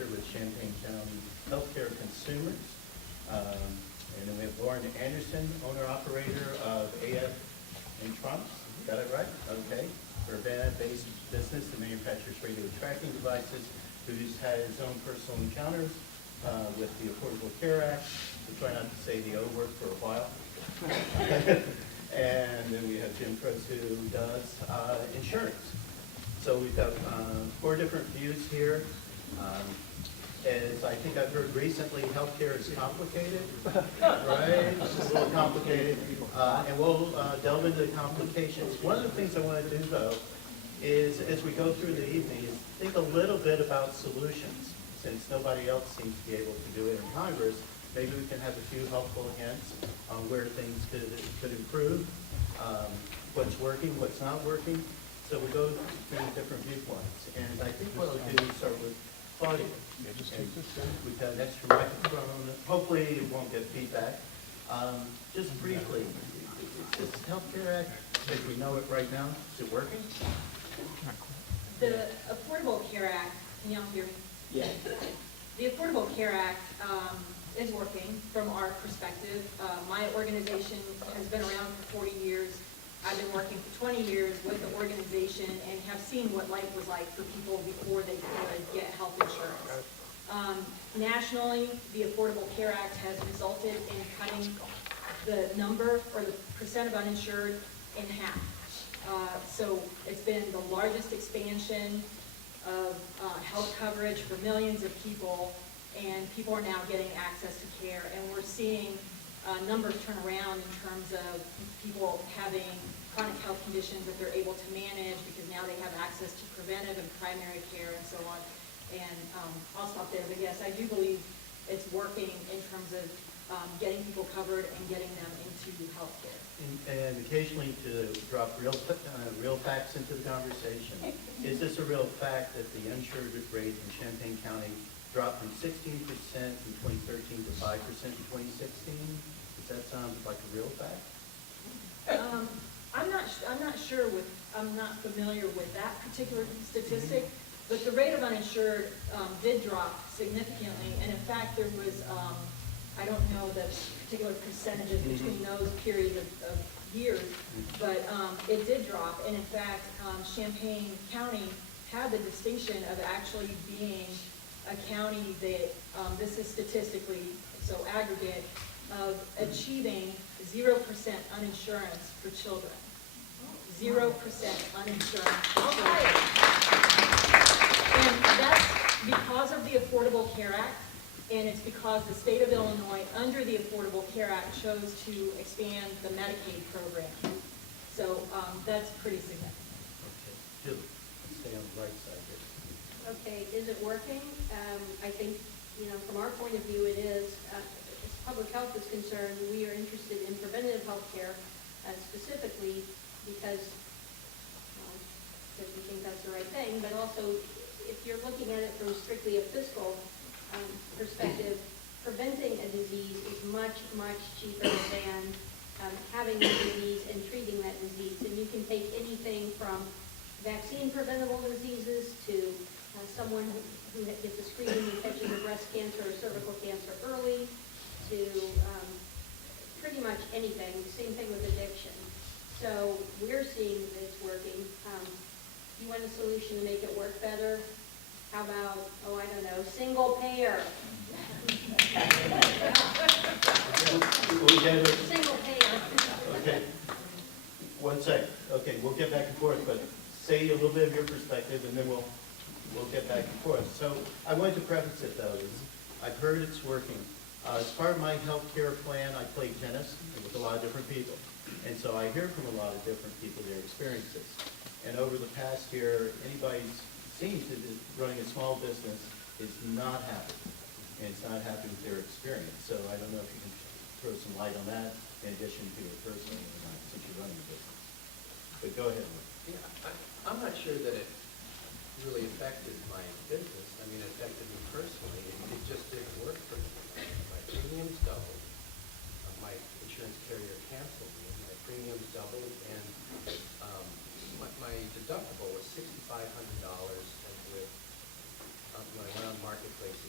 Advisor with Champaign County Healthcare Consumers. And then we have Lauren Anderson, owner-operator of AF and Trumps. Got it right? Okay. For a Savannah-based business that manufactures radio tracking devices, who's had his own personal encounters with the Affordable Care Act. We try not to say the O word for a while. And then we have Jim Croce, who does insurance. So we've got 4 different views here. As I think I've heard recently, healthcare is complicated, right? It's a little complicated, and we'll delve into the complications. One of the things I want to do, though, is as we go through the evening, is think a little bit about solutions. Since nobody else seems to be able to do it in Congress, maybe we can have a few helpful hints on where things could improve, what's working, what's not working. So we go through different viewpoints. And I think what I'll do is start with Claudia. We've got an extra microphone. Hopefully it won't get feedback. Just briefly, is this Healthcare Act, as we know it right now, is it working? The Affordable Care Act, can y'all hear me? Yeah. The Affordable Care Act is working from our perspective. My organization has been around for 40 years. I've been working for 20 years with the organization and have seen what life was like for people before they could get health insurance. Nationally, the Affordable Care Act has resulted in cutting the number or the percent of uninsured in half. So it's been the largest expansion of health coverage for millions of people, and people are now getting access to care, and we're seeing numbers turn around in terms of people having chronic health conditions that they're able to manage because now they have access to preventive and primary care and so on. And I'll stop there, but yes, I do believe it's working in terms of getting people covered and getting them into health care. And occasionally to drop real facts into the conversation. Is this a real fact that the uninsured rate in Champaign County dropped from 16% in 2013 to 5% in 2016? Does that sound like a real fact? I'm not familiar with that particular statistic, but the rate of uninsured did drop significantly, and in fact there was, I don't know the particular percentages between those periods of years, but it did drop, and in fact Champaign County had the distinction of actually being a county that, this is statistically, so aggregate, of achieving 0% uninsurance for children. 0% uninsurance for children. And that's because of the Affordable Care Act, and it's because the state of Illinois, under the Affordable Care Act, chose to expand the Medicaid program. So that's pretty significant. Okay, Julie, stay on the right side here. Okay, is it working? I think, from our point of view, it is. As public health is concerned, we are interested in preventative health care, specifically because we think that's the right thing, but also if you're looking at it from strictly a fiscal perspective, preventing a disease is much, much cheaper than having the disease and treating that disease. And you can take anything from vaccine preventable diseases to someone who gets a screening and catches a breast cancer or cervical cancer early, to pretty much anything. Same thing with addiction. So we're seeing that it's working. You want a solution to make it work better? How about, I don't know, single payer? Single payer. Okay. 1 second. Okay, we'll get back and forth, but say a little bit of your perspective, and then we'll get back and forth. So I wanted to preface it, though. I've heard it's working. As part of my health care plan, I play tennis with a lot of different people. And so I hear from a lot of different people their experiences. And over the past year, anybody seems to be running a small business is not happy. And it's not happy with their experience. So I don't know if you can throw some light on that in addition to your personal, since you're running a business. But go ahead. Yeah, I'm not sure that it really affected my business. I mean, it affected me personally. It just didn't work for me. My premiums doubled. My insurance carrier canceled me. My premiums doubled, and my deductible was $6,500. And with when I went on Marketplace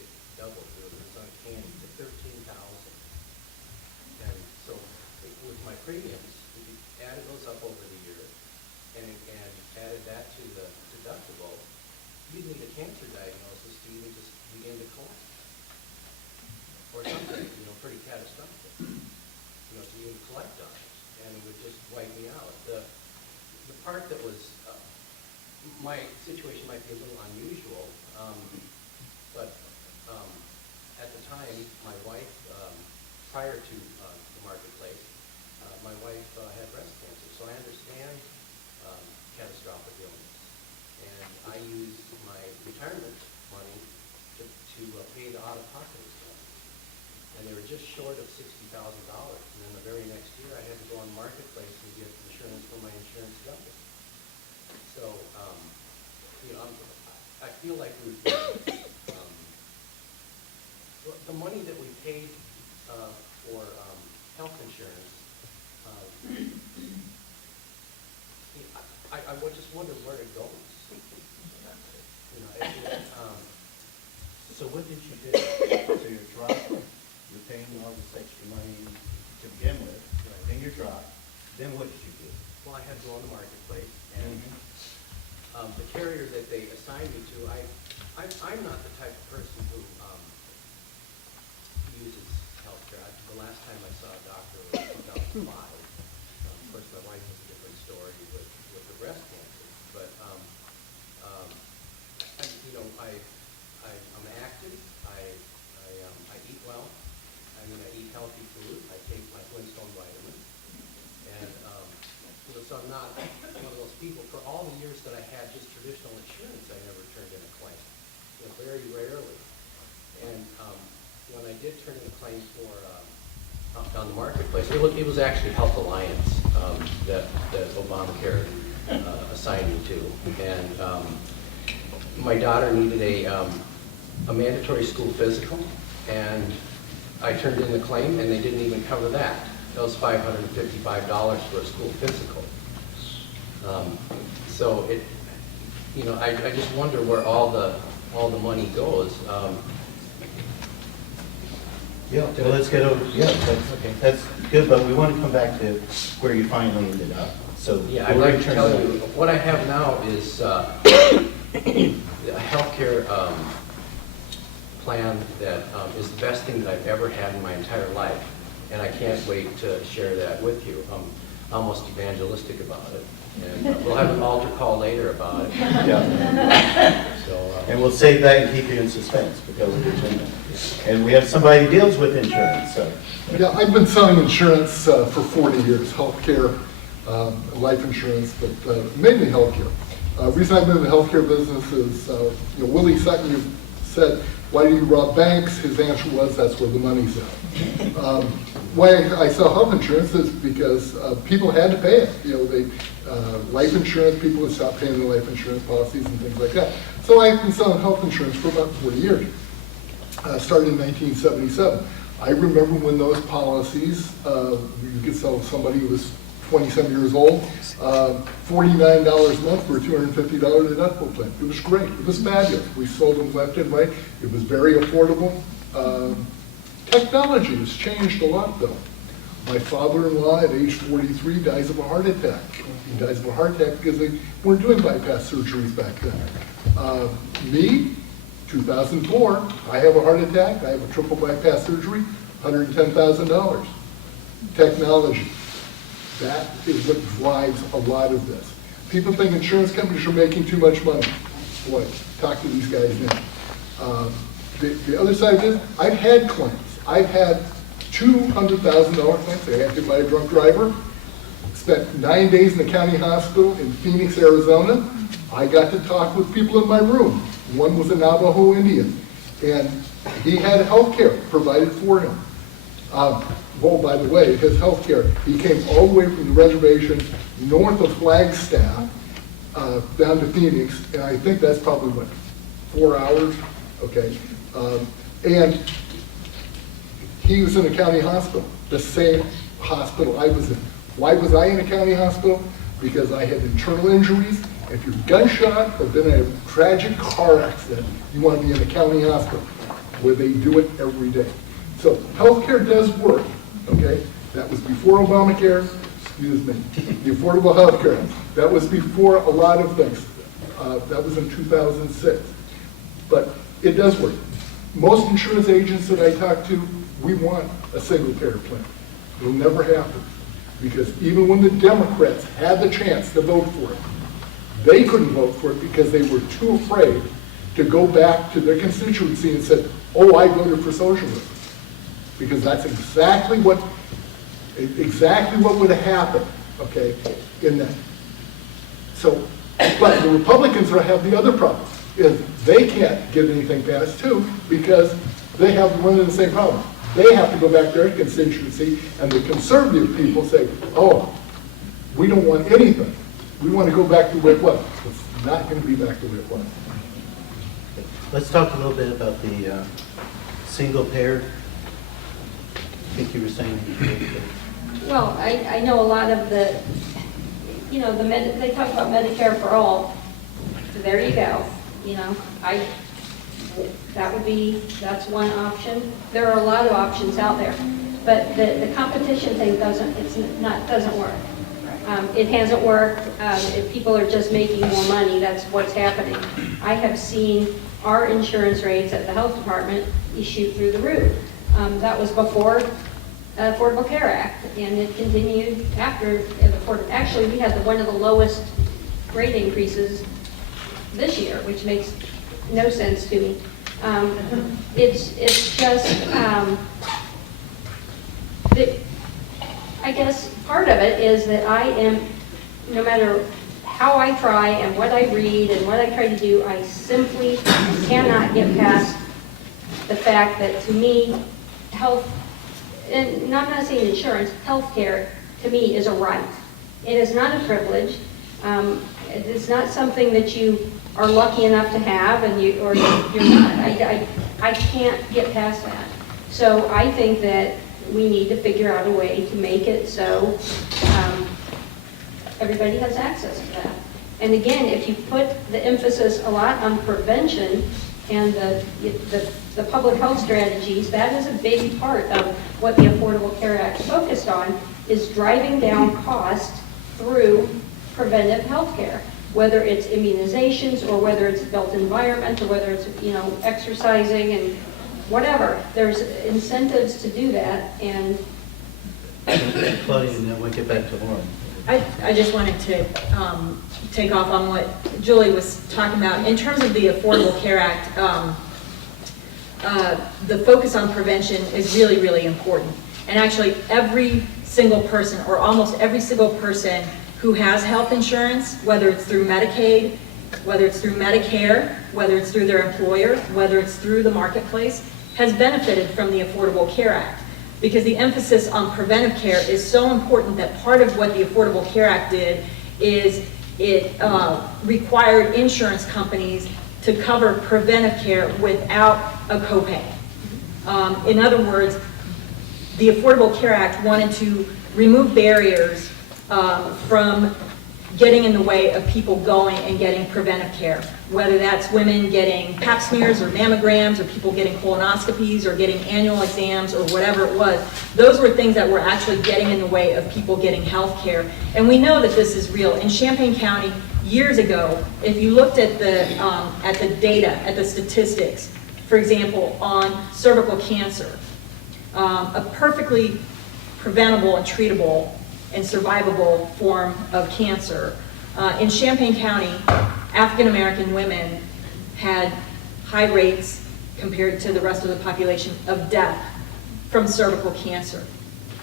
cancer diagnosis to even just begin to collect. Or something, pretty catastrophic, to even collect on it, and it would just wipe me out. The part that was, my situation might be a little unusual, but at the time, my wife, prior to the marketplace, my wife had breast cancer, so I understand catastrophic illness. And I used my retirement money to pay the out-of-pocket expenses. And they were just short of $60,000. And then the very next year, I had to go on Marketplace and get insurance for my insurance company. So, I feel like the money that we paid for health insurance, I would just wonder where it goes. So what did you do? So you're dropping, you're paying all this extra money to begin with, then you're dropped, then what did you do? Well, I had to go on the Marketplace, and the carrier that they assigned me to, I'm not the type of person who uses healthcare. The last time I saw a doctor was 2005. Of course, my wife has a different story with the breast cancer, but I'm active. I eat well. I eat healthy food. I take my Flintstone vitamins, and so I'm not one of those people. For all the years that I had just traditional insurance, I never turned in a claim. Very rarely. And when I did turn in a claim for on the Marketplace, it was actually Health Alliance that Obamacare assigned me to, and my daughter needed a mandatory school physical, and I turned in the claim, and they didn't even cover that. That was $555 for a school physical. So I just wonder where all the money goes. Yeah, well, let's get over, that's good, but we want to come back to where you finally ended up. So yeah, I'd like to tell you, what I have now is a healthcare plan that is the best thing that I've ever had in my entire life, and I can't wait to share that with you. I'm almost evangelistic about it, and we'll have an altar call later about it. Yeah. So, and we'll save that and keep you in suspense because of the agenda. And we have somebody who deals with insurance, so. Yeah, I've been selling insurance for 40 years, healthcare, life insurance, but mainly healthcare. The reason I've been in the healthcare business is, Willie Sutton, you said, why do you rob banks? His answer was, that's where the money's at. Why I sell health insurance is because people had to pay it. Life insurance, people would stop paying the life insurance policies and things like that. So I've been selling health insurance for about 40 years. Started in 1977. I remember when those policies, you could sell to somebody who was 27 years old, $49 a month for a $250 deductible plan. It was great. It was fabulous. We sold them left and right. It was very affordable. Technology has changed a lot, though. My father-in-law at age 43 dies of a heart attack. He dies of a heart attack because they weren't doing bypass surgeries back then. Me, 2004, I have a heart attack. I have a triple bypass surgery, $110,000. Technology. That is what drives a lot of this. People think insurance companies are making too much money. Boy, talk to these guys now. The other side of this, I've had claims. I've had $200,000 claims. I had to buy a drunk driver. Spent 9 days in the county hospital in Phoenix, Arizona. I got to talk with people in my room. One was a Navajo Indian, and he had health care provided for him. Well, by the way, his health care, he came all the way from the reservation north of Flagstaff down to Phoenix, and I think that's probably, what, 4 hours? Okay. And he was in a county hospital, the same hospital I was in. Why was I in a county hospital? Because I had internal injuries. If you're gunshot or been in a tragic car accident, you want to be in a county hospital where they do it every day. So healthcare does work, okay? That was before Obamacare, excuse me, the Affordable Health Care. That was before a lot of things. That was in 2006. But it does work. Most insurance agents that I talk to, we want a single payer plan. It'll never happen. Because even when the Democrats had the chance to vote for it, they couldn't vote for it because they were too afraid to go back to their constituency and say, oh, I voted for socialism. Because that's exactly what would have happened, okay, in that. So, but the Republicans have the other problem, is they can't get anything passed too, because they have one of the same problem. They have to go back to their constituency, and the conservative people say, oh, we don't want anything. We want to go back to where it was. It's not going to be back to where it was. Let's talk a little bit about the single payer. I think you were saying. Well, I know a lot of the, you know, they talk about Medicare for all. So there you go. You know, that's one option. There are a lot of options out there, but the competition thing doesn't work. It hasn't worked. If people are just making more money, that's what's happening. I have seen our insurance rates at the health department shoot through the roof. That was before Affordable Care Act, and it continued after. Actually, we had one of the lowest rate increases this year, which makes no sense to me. It's just, I guess part of it is that I am, no matter how I try and what I read and what I try to do, I simply cannot get past the fact that to me, health, and I'm not saying insurance, healthcare to me is a right. It is not a privilege. It's not something that you are lucky enough to have and you're not. I can't get past that. So I think that we need to figure out a way to make it so everybody has access to that. And again, if you put the emphasis a lot on prevention and the public health strategies, that is a big part of what the Affordable Care Act focused on, is driving down costs through preventive health care, whether it's immunizations or whether it's built environment or whether it's, you know, exercising and whatever. There's incentives to do that, and Claudia, and then we'll get back to Lauren. I just wanted to take off on what Julie was talking about. In terms of the Affordable Care Act, the focus on prevention is really, really important. And actually, every single person, or almost every single person who has health insurance, whether it's through Medicaid, whether it's through Medicare, whether it's through their employer, whether it's through the marketplace, has benefited from the Affordable Care Act. Because the emphasis on preventive care is so important that part of what the Affordable Care Act did is it required insurance companies to cover preventive care without a copay. In other words, the Affordable Care Act wanted to remove barriers from getting in the way of people going and getting preventive care, whether that's women getting pap smears or mammograms or people getting colonoscopies or getting annual exams or whatever it was. Those were things that were actually getting in the way of people getting health care. And we know that this is real. In Champaign County, years ago, if you looked at the data, at the statistics, for example, on cervical cancer, a perfectly preventable and treatable and survivable form of cancer. In Champaign County, African American women had high rates compared to the rest of the population of death from cervical cancer.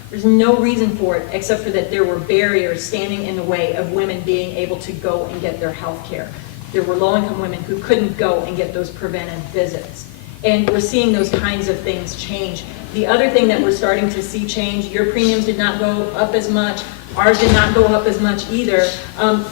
There's no reason for it except for that there were barriers standing in the way of women being able to go and get their health care. There were low-income women who couldn't go and get those preventive visits. And we're seeing those kinds of things change. The other thing that we're starting to see change, your premiums did not go up as much, ours did not go up as much either.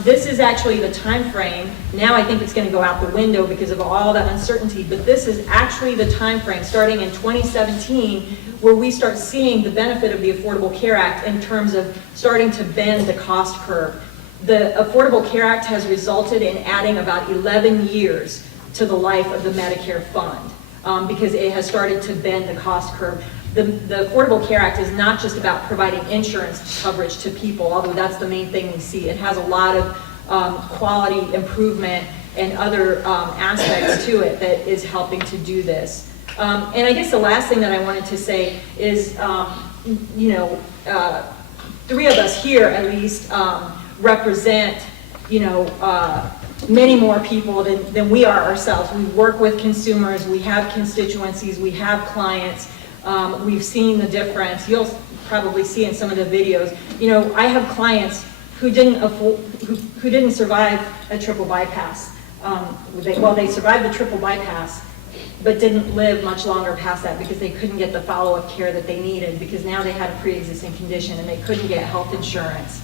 This is actually the time frame. Now I think it's going to go out the window because of all the uncertainty, but this is actually the time frame starting in 2017 where we start seeing the benefit of the Affordable Care Act in terms of starting to bend the cost curve. The Affordable Care Act has resulted in adding about 11 years to the life of the Medicare fund. Because it has started to bend the cost curve. The Affordable Care Act is not just about providing insurance coverage to people, although that's the main thing we see. It has a lot of quality improvement and other aspects to it that is helping to do this. And I guess the last thing that I wanted to say is, you know, 3 of us here at least represent, you know, many more people than we are ourselves. We work with consumers, we have constituencies, we have clients, we've seen the difference. You'll probably see in some of the videos. You know, I have clients who didn't survive a triple bypass. They survived the triple bypass, but didn't live much longer past that because they couldn't get the follow-up care that they needed, because now they had a pre-existing condition and they couldn't get health insurance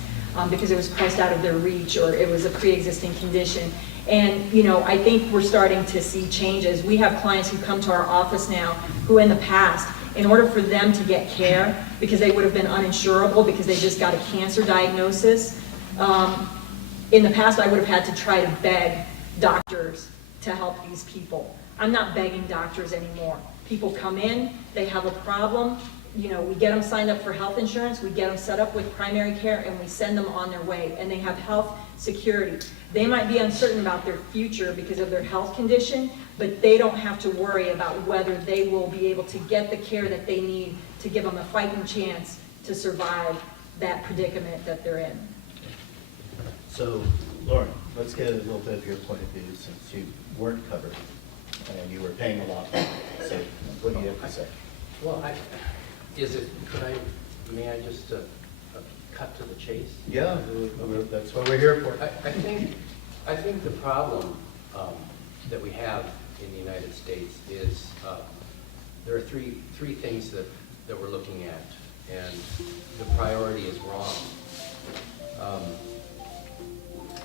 because it was priced out of their reach, or it was a pre-existing condition. And, you know, I think we're starting to see changes. We have clients who come to our office now who in the past, in order for them to get care, because they would have been uninsurable because they just got a cancer diagnosis, in the past I would have had to try to beg doctors to help these people. I'm not begging doctors anymore. People come in, they have a problem, you know, we get them signed up for health insurance, we get them set up with primary care, and we send them on their way, and they have health security. They might be uncertain about their future because of their health condition, but they don't have to worry about whether they will be able to get the care that they need to give them a fighting chance to survive that predicament that they're in. So, Lauren, let's get a little bit of your point of view, since you weren't covered and you were paying a lot more. So, what do you have to say? Well, may I just cut to the chase? Yeah, that's what we're here for. I think the problem that we have in the United States is there are three things that we're looking at, and the priority is wrong.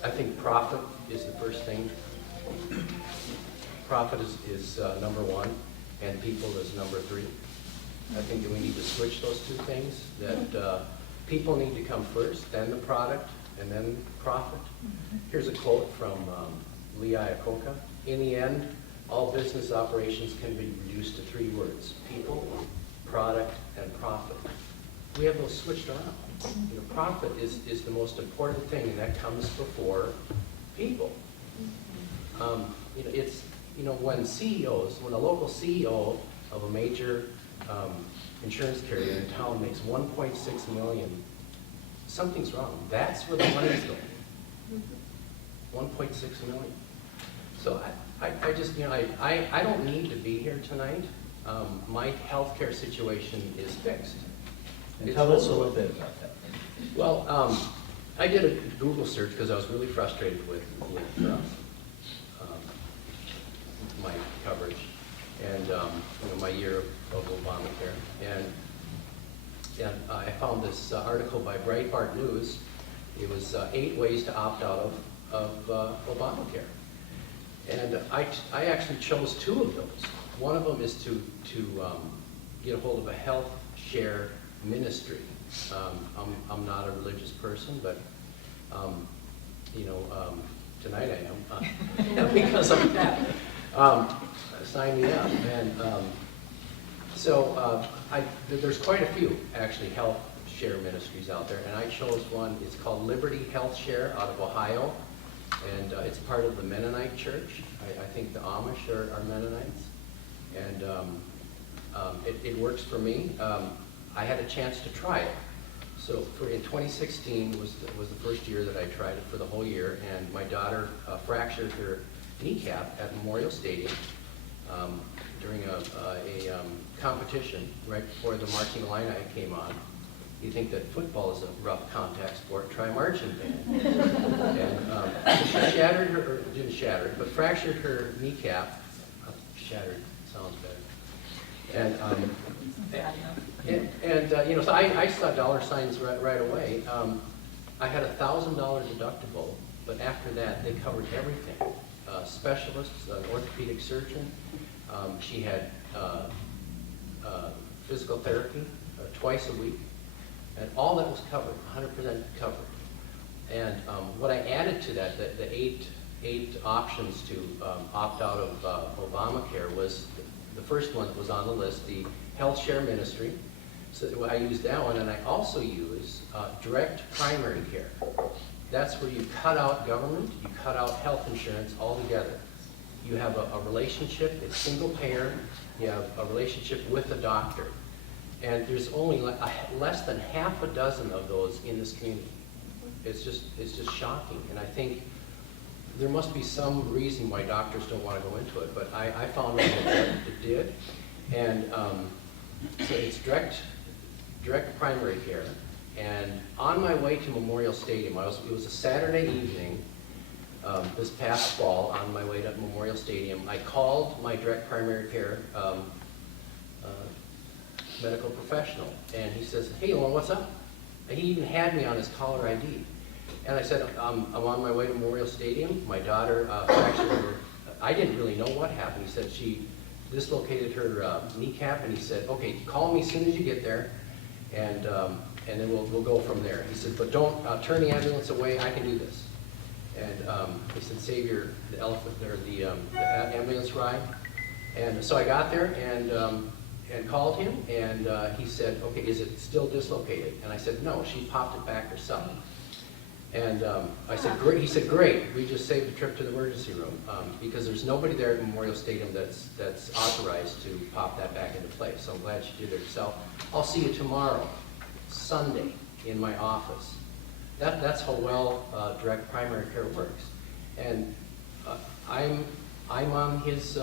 I think profit is the first thing. Profit is number one, and people is number 3. I think that we need to switch those 2 things, that people need to come first, then the product, and then profit. Here's a quote from Lee Iacocca. In the end, all business operations can be reduced to 3 words: people, product, and profit. We have those switched around. You know, profit is the most important thing, and that comes before people. You know, it's, you know, when a local CEO of a major insurance carrier in town makes $1.6 million, something's wrong. That's where the money's going. $1.6 million. So I just, you know, I don't need to be here tonight. My healthcare situation is fixed. And tell us a little bit about that. Well, I did a Google search because I was really frustrated with my coverage and you know, my year of Obamacare. And I found this article by Breitbart News. It was 8 ways to opt out of Obamacare. And I actually chose 2 of those. One of them is to get a hold of a health share ministry. I'm not a religious person, but you know, tonight I am because of that. Sign me up. And so there's quite a few actually health share ministries out there, and I chose one. It's called Liberty Health Share out of Ohio, and it's part of the Mennonite Church. I think the Amish are Mennonites, and it works for me. I had a chance to try it. So in 2016 was the first year that I tried it for the whole year, and my daughter fractured her kneecap at Memorial Stadium during a competition right before the marching Illini came on. You think that football is a rough contact sport, try marching band. And she shattered her, or didn't shatter it, but fractured her kneecap. Shattered sounds better. And you know, so I saw dollar signs right away. I had a $1,000 deductible, but after that they covered everything. Specialists, an orthopedic surgeon. She had physical therapy twice a week, and all that was covered, 100% covered. And what I added to that, the eight options to opt out of Obamacare, was the first one that was on the list, the health share ministry. So I used that one, and I also use direct primary care. That's where you cut out government, you cut out health insurance altogether. You have a relationship, it's single payer, you have a relationship with the doctor. And there's only less than half a dozen of those in this community. It's just shocking. And I think there must be some reason why doctors don't want to go into it, but I found one that it did. And so it's direct primary care. And on my way to Memorial Stadium, it was a Saturday evening this past fall, on my way to Memorial Stadium, I called my direct primary care medical professional, and he says, "Hey, Lauren, what's up?" And he even had me on his caller ID. And I said, I'm on my way to Memorial Stadium. My daughter fractured her. I didn't really know what happened. He said she dislocated her kneecap, and he said, "Okay, call me as soon as you get there, and then we'll go from there." He said, "But don't turn the ambulance away. I can do this." And he said, "Save the elephant or the ambulance ride." And so I got there and called him, and he said, "Okay, is it still dislocated?" And I said, "No, she popped it back herself." And I said, "Great." He said, "Great, we just saved the trip to the emergency room because there's nobody there at Memorial Stadium that's authorized to pop that back into place. So I'm glad she did it herself. I'll see you tomorrow, Sunday, in my office." That's how well direct primary care works. And I'm on his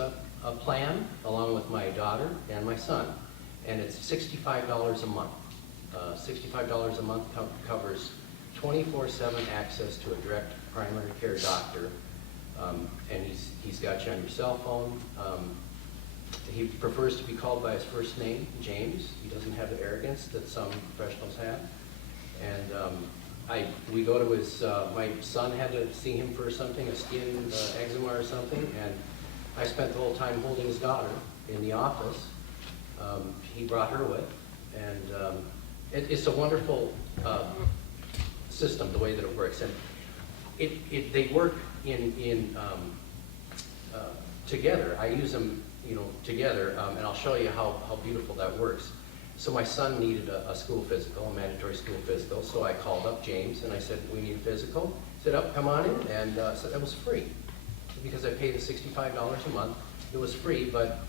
plan along with my daughter and my son, and it's $65 a month. $65 a month covers 24/7 access to a direct primary care doctor, and he's got you on your cell phone. He prefers to be called by his first name, James. He doesn't have the arrogance that some professionals have. And we go to his, my son had to see him for something, a skin eczema or something, and I spent the whole time holding his daughter in the office. He brought her with, and it's a wonderful system, the way that it works. And they work together. I use them, together, and I'll show you how beautiful that works. So my son needed a school physical, a mandatory school physical, so I called up James and I said, "We need a physical." He said, "Oh, come on in," and so that was free. Because I paid the $65 a month, it was free, but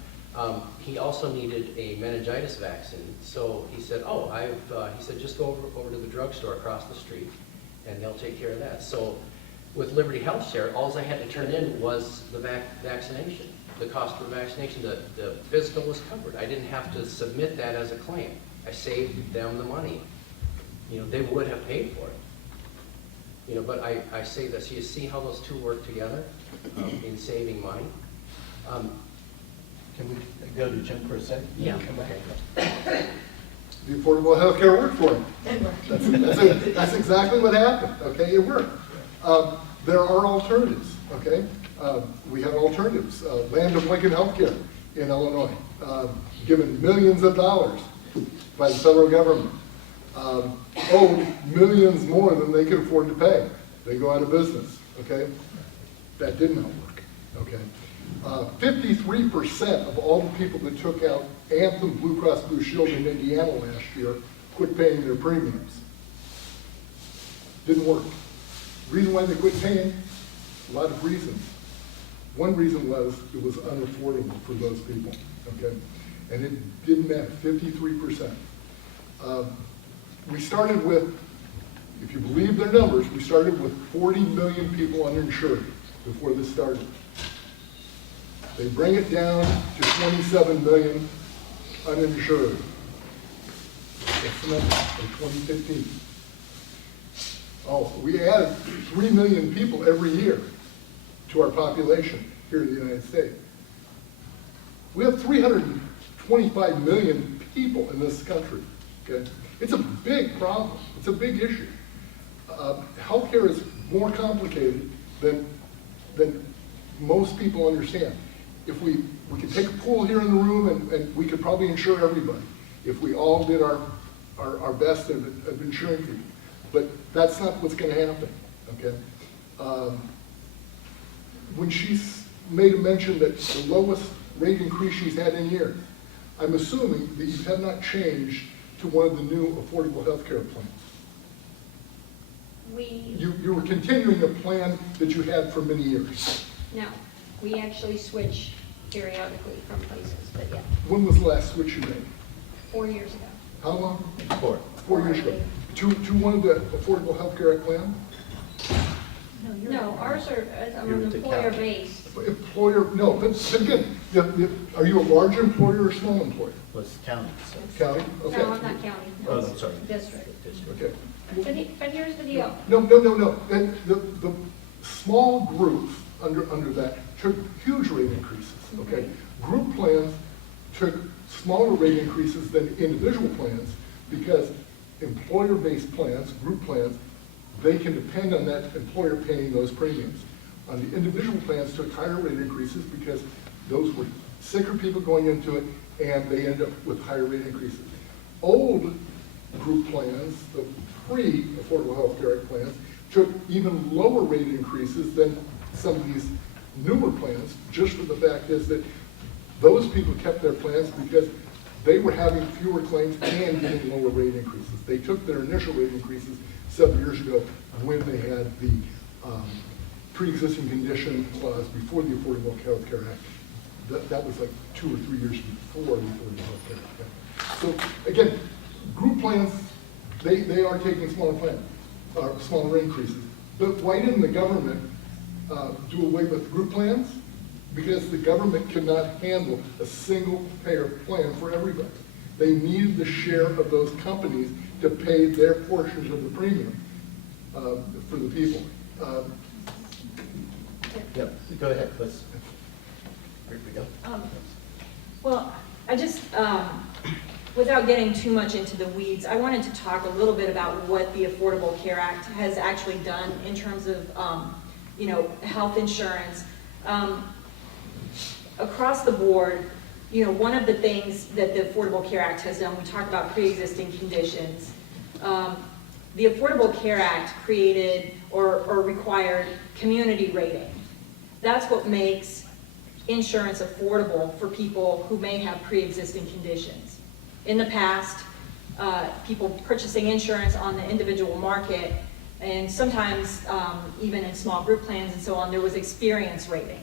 he also needed a meningitis vaccine. So he said, he said, "Just go over to the drugstore across the street and they'll take care of that." So with Liberty Health Share, all I had to turn in was the vaccination, the cost for vaccination. The physical was covered. I didn't have to submit that as a claim. I saved them the money. They would have paid for it. But I say this, you see how those two work together in saving money? Can we go to Jim for a second? Yeah. Okay. The Affordable Health Care worked for him. That's exactly what happened, okay? It worked. There are alternatives, okay? We have alternatives. Land of Lincoln Healthcare in Illinois, given millions of dollars by the federal government, owed millions more than they could afford to pay. They go out of business, okay? That did not work, okay? 53% of all the people that took out Anthem Blue Cross Blue Shield in Indiana last year quit paying their premiums. Didn't work. Reason why they quit paying? A lot of reasons. One reason was it was unaffordable for those people, okay? And it didn't matter, 53%. We started with, if you believe their numbers, we started with 40 million people uninsured before this started. They bring it down to 27 million uninsured. That's the number in 2015. Oh, we added 3 million people every year to our population here in the United States. We have 325 million people in this country, okay? It's a big problem. It's a big issue. Healthcare is more complicated than most people understand. If we could take a pool here in the room and we could probably insure everybody if we all did our best of insuring people. But that's not what's going to happen, okay? When she's made a mention that the lowest rate increase she's had in years, I'm assuming that you have not changed to one of the new affordable health care plans. We, You were continuing the plan that you had for many years. no, we actually switch periodically from places, but yeah, When was the last switch you made? 4 years ago. How long? 4. 4 years ago. To one of the Affordable Health Care Act plan? No, ours are, I'm You an went to employer county. based. Employer, no, but again, are you a large employer or a small employer? Was county, so. County? Okay. No, I'm not county, Oh, no, I'm sorry. district. District. Okay. But here's the deal. No. And the small groups under that took huge rate increases, okay? Group plans took smaller rate increases than individual plans because employer-based plans, group plans, they can depend on that employer paying those premiums. On the individual plans took higher rate increases because those were sicker people going into it and they end up with higher rate increases. Old group plans, the pre-Affordable Health Care Act plans, took even lower rate increases than some of these newer plans, just for the fact is that those people kept their plans because they were having fewer claims and getting lower rate increases. They took their initial rate increases several years ago when they had the pre-existing condition clause before the Affordable Health Care Act. That was like 2 or 3 years before the Affordable Health Care Act. So again, group plans, they are taking smaller rate increases. But why didn't the government do away with group plans? Because the government could not handle a single payer plan for everybody. They needed the share of those companies to pay their portions of the premium for the people. Yep, go ahead, let's. Here we go. Well, I just, without getting too much into the weeds, I wanted to talk a little bit about what the Affordable Care Act has actually done in terms of, health insurance. Across the board, one of the things that the Affordable Care Act has done, we talk about pre-existing conditions. The Affordable Care Act created or required community rating. That's what makes insurance affordable for people who may have pre-existing conditions. In the past, people purchasing insurance on the individual market, and sometimes even in small group plans and so on, there was experience rating,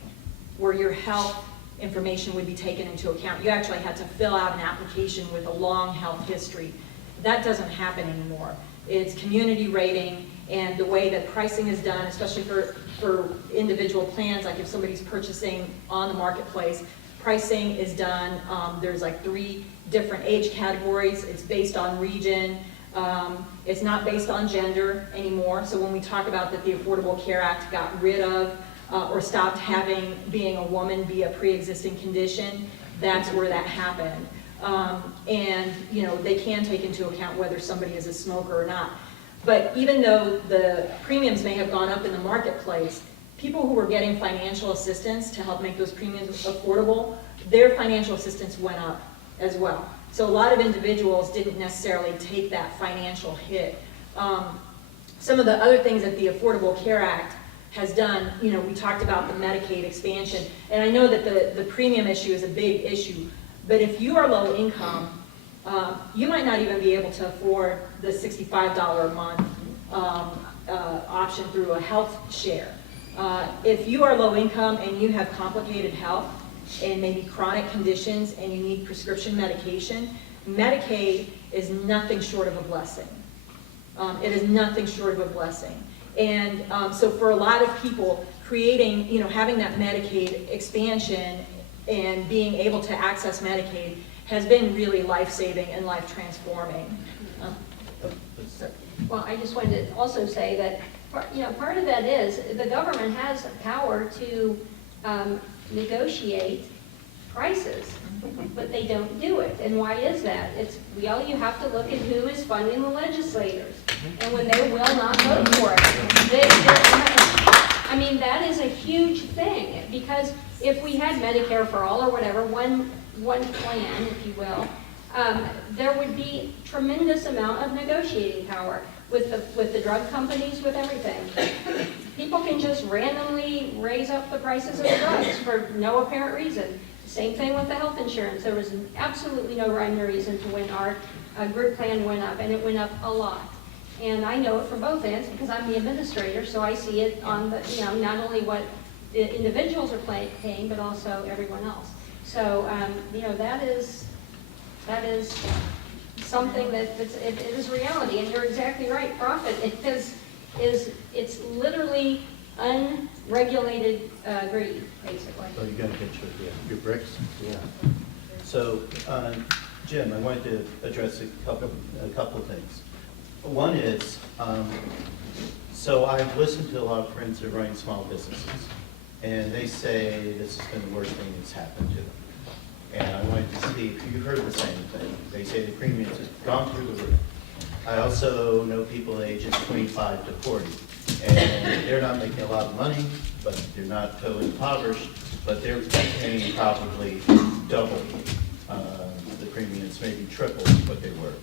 where your health information would be taken into account. You actually had to fill out an application with a long health history. That doesn't happen anymore. It's community rating, and the way that pricing is done, especially for individual plans, like if somebody's purchasing on the marketplace, pricing is done, there's like 3 different age categories. It's based on region. It's not based on gender anymore. So when we talk about that the Affordable Care Act got rid of or stopped having being a woman be a pre-existing condition, that's where that happened. And they can take into account whether somebody is a smoker or not. But even though the premiums may have gone up in the marketplace, people who were getting financial assistance to help make those premiums affordable, their financial assistance went up as well. So a lot of individuals didn't necessarily take that financial hit. Some of the other things that the Affordable Care Act has done, we talked about the Medicaid expansion, and I know that the premium issue is a big issue, but if you are low income, you might not even be able to afford the $65 a month option through a health share. If you are low income and you have complicated health and maybe chronic conditions and you need prescription medication, Medicaid is nothing short of a blessing. It is nothing short of a blessing. And so for a lot of people, creating, having that Medicaid expansion and being able to access Medicaid has been really life-saving and life-transforming. Well, I just wanted to also say that, part of that is the government has power to negotiate prices, but they don't do it. And why is that? You have to look at who is funding the legislators. And when they will not vote for it, that is a huge thing. Because if we had Medicare for all or whatever, one plan, if you will, there would be tremendous amount of negotiating power with the drug companies, with everything. People can just randomly raise up the prices of the drugs for no apparent reason. Same thing with the health insurance. There was absolutely no rhyme or reason to when our group plan went up, and it went up a lot. And I know it from both ends because I'm the administrator, so I see it on the, not only what the individuals are paying, but also everyone else. So, that is something it is reality, and you're exactly right. Profit, it's literally unregulated greed, basically. Oh, you're gonna get your bricks? Yeah. So, Jim, I wanted to address a couple of things. One is, so I've listened to a lot of friends that are running small businesses, and they say this has been the worst thing that's happened to them. And I wanted to see if you heard the same thing. They say the premiums have gone through the roof. I also know people ages 25 to 40, and they're not making a lot of money, but they're not totally impoverished, but they're paying probably double the premiums, maybe triple what they were.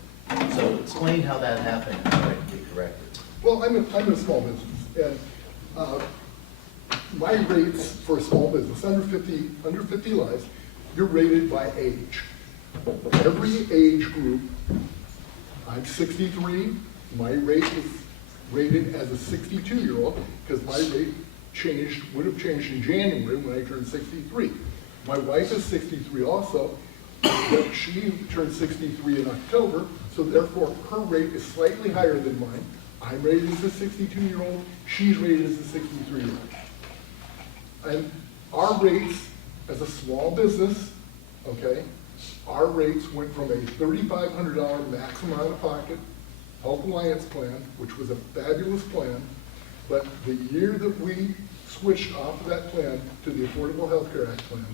So explain how that happened and how it can be corrected. Well, I'm a small business, and my rates for a small business, under 50 lives, you're rated by age. Every age group, I'm 63, my rate is rated as a 62-year-old, because my rate would have changed in January when I turned 63. My wife is 63 also, but she turned 63 in October, so therefore her rate is slightly higher than mine. I'm rated as a 62-year-old, she's rated as a 63-year-old. And our rates, as a small business, okay, our rates went from a $3,500 maximum out-of-pocket Health Alliance plan, which was a fabulous plan, but the year that we switched off of that plan to the Affordable Health Care Act plan,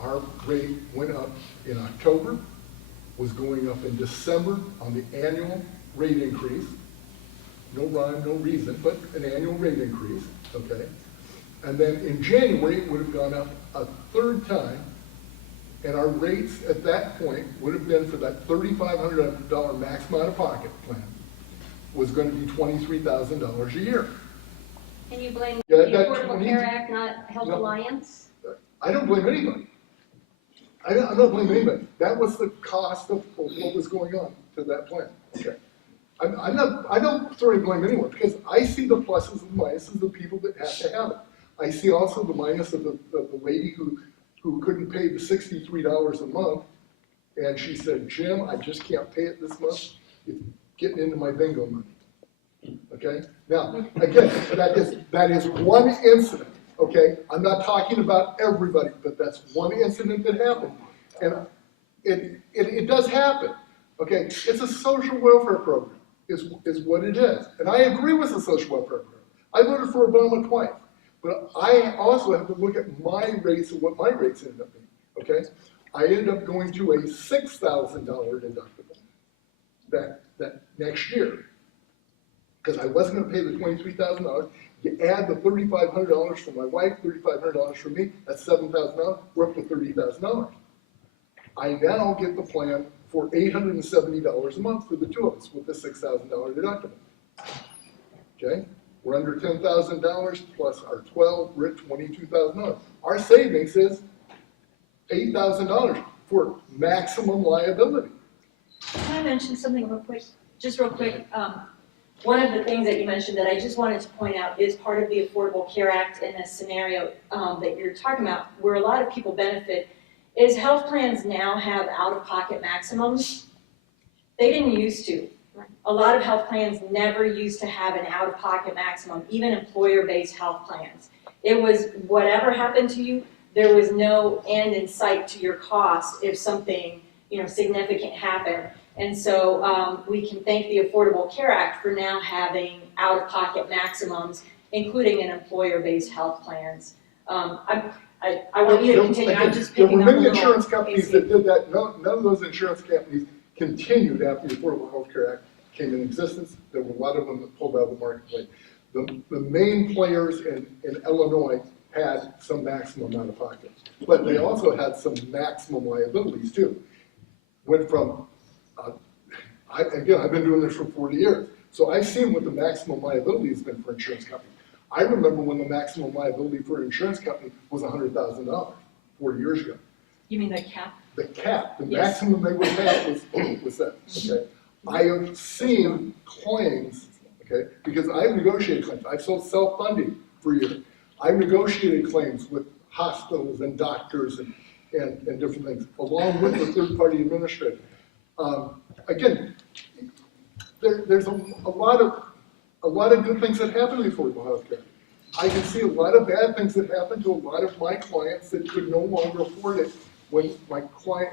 our rate went up in October, was going up in December on the annual rate increase. No rhyme, no reason, but an annual rate increase, okay? And then in January, it would have gone up a third time, and our rates at that point would have been for that $3,500 maximum out-of-pocket plan was going to be $23,000 a year. Can you blame Yeah, the that Affordable 20 Care Act, not Health No. Alliance? I don't blame anybody. I'm not blaming anybody. That was the cost of what was going on to that plan. Okay. I don't thoroughly blame anyone, because I see the pluses and minuses of the people that have to have it. I see also the minus of the lady who couldn't pay the $63 a month, and she said, Jim, I just can't pay it this month. It's getting into my bingo money. Okay? Now, again, that is one incident. Okay? I'm not talking about everybody, but that's one incident that happened. And it does happen. Okay? It's a social welfare program, is what it is. And I agree with the social welfare program. I voted for Obama twice. But I also have to look at my rates and what my rates ended up being, okay? I ended up going to a $6,000 deductible that next year, because I wasn't gonna pay the $23,000. You add the $3,500 for my wife, $3,500 for me, that's $7,000, we're up to $30,000. I now get the plan for $870 a month for the two of us with the $6,000 deductible, okay? We're under $10,000 plus our 12, we're at $22,000. Our savings is $8,000 for maximum liability. Can I mention something real quick? Just real quick. One of the things that you mentioned that I just wanted to point out is part of the Affordable Care Act in this scenario that you're talking about, where a lot of people benefit, is health plans now have out-of-pocket maximums. They didn't used to. A lot of health plans never used to have an out-of-pocket maximum, even employer-based health plans. It was whatever happened to you, there was no end in sight to your cost if something, significant happened. And so we can thank the Affordable Care Act for now having out-of-pocket maximums, including in employer-based health plans. I want you to continue. I'm just picking up There were many a little insurance companies that did that. None of those insurance companies continued after the Affordable Health Care Act came in existence. There were a lot of them that pulled out of the marketplace. The main players in Illinois had some maximum out-of-pocket, but they also had some maximum liabilities too. Went from, I've been doing this for 40 years, so I've seen what the maximum liability has been for insurance companies. I remember when the maximum liability for an insurance company was $100,000 40 years ago. You mean the cap? The cap, the Yes. maximum they would have was that, okay? I have seen claims, okay, because I've negotiated claims, I've sold self-funding for years. I've negotiated claims with hospitals and doctors and different things, along with the third-party administrator. Again, there's a lot of good things that happen in affordable health care. I can see a lot of bad things that happen to a lot of my clients that could no longer afford it when my client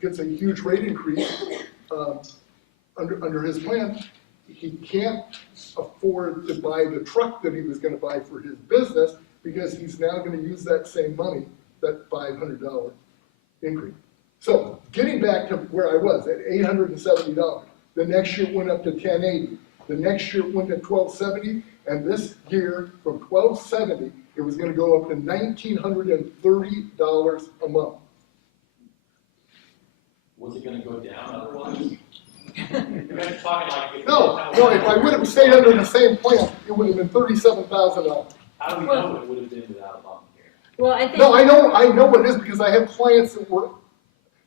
gets a huge rate increase under his plan. He can't afford to buy the truck that he was going to buy for his business because he's now going to use that same money, that $500 increase. So getting back to where I was at $870, the next year it went up to $1,080. The next year it went to $1,270, and this year from $1,270 it was going to go up to $1,930 a month. Was it gonna go down otherwise? You're talking like. No, if I would have stayed under the same plan, it would have been $37,000. How do we know it would have been without Obamacare? Well, I think. No, I know what it is because I have clients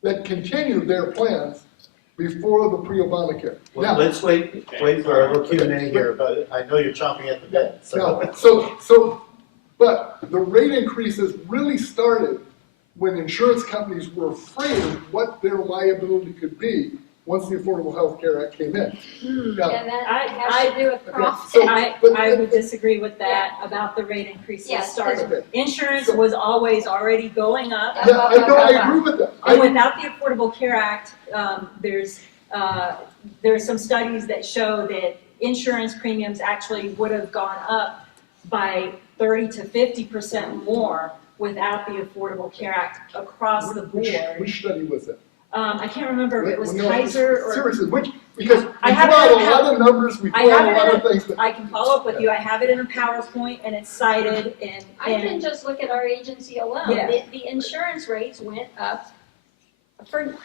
that continued their plans before the pre-Obamacare. Well, Now, let's wait for a little Q&A here, but I know you're chomping at the bit, so. But the rate increases really started when insurance companies were afraid of what their liability could be once the Affordable Health Care Act came in. Now, And that I- has to do with profit. So- I would disagree with that about the rate increases Yes, started. okay. Insurance was always already going up. Yeah, I agree with that. And without the Affordable Care Act, there's some studies that show that insurance premiums actually would have gone up by 30 to 50% more without the Affordable Care Act across the board. Which study was it? I can't remember if it was No, Kaiser or. seriously, because we I have threw out it a in lot of numbers, we threw out a lot of things. I can follow up with you. I have it in a PowerPoint and it's cited and. I can just look at our agency alone. Yeah. The insurance rates went up for,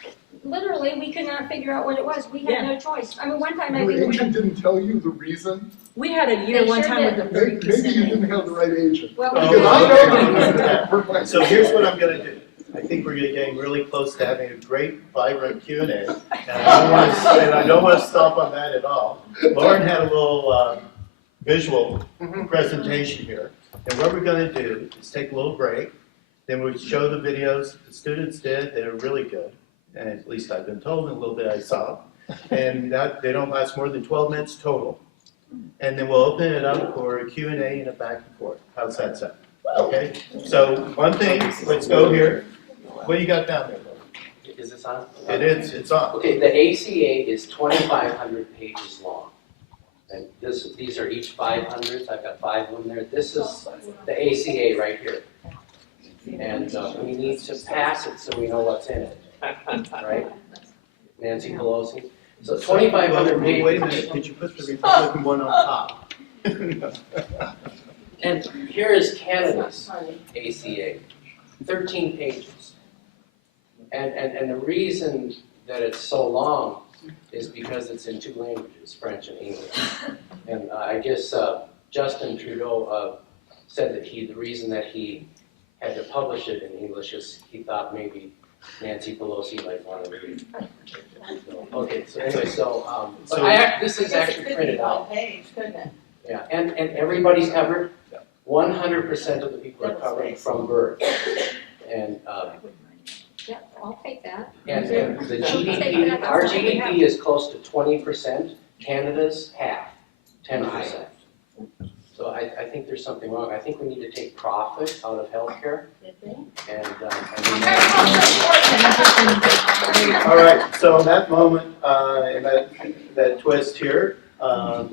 literally, we could not figure out what it was. We had no choice. I mean, one time I Your think. agent didn't tell you the reason? We had a year They one sure time with a did. 30% Maybe you didn't have the right agent. Well, Oh, Because I know okay. the reason. So here's what I'm gonna do. I think we're getting really close to having a great, vibrant Q&A. And I don't want to stop on that at all. Lauren had a little visual presentation here. And what we're gonna do is take a little break. Then we show the videos the students did that are really good. And at least I've been told in a little bit I saw. And that they don't last more than 12 minutes total. And then we'll open it up for a Q&A and a back and forth. How's that sound? Okay? So one thing, let's go here. What do you got down there? Is this on? It is, it's on. Okay, the ACA is 2,500 pages long. And these are each 500s, I've got 5 of them there. This is the ACA right here. And we need to pass it so we know what's in it, right? Nancy Pelosi. So 2,500 pages. Wait a minute, did you put the Republican one on top? And here is Canada's ACA, 13 pages. And the reason that it's so long is because it's in 2 languages, French and English. And I guess Justin Trudeau said that the reason that he had to publish it in English is he thought maybe Nancy Pelosi might want to read it. So, okay, so anyway, this is actually printed out. Yeah, and everybody's covered. 100% of the people are covered from birth. And Yeah, I'll take that. and the GDP, our GDP is close to 20%. Canada's half, 10%. So I think there's something wrong. I think we need to take profit out of healthcare. And All right, so in that moment, in that twist here,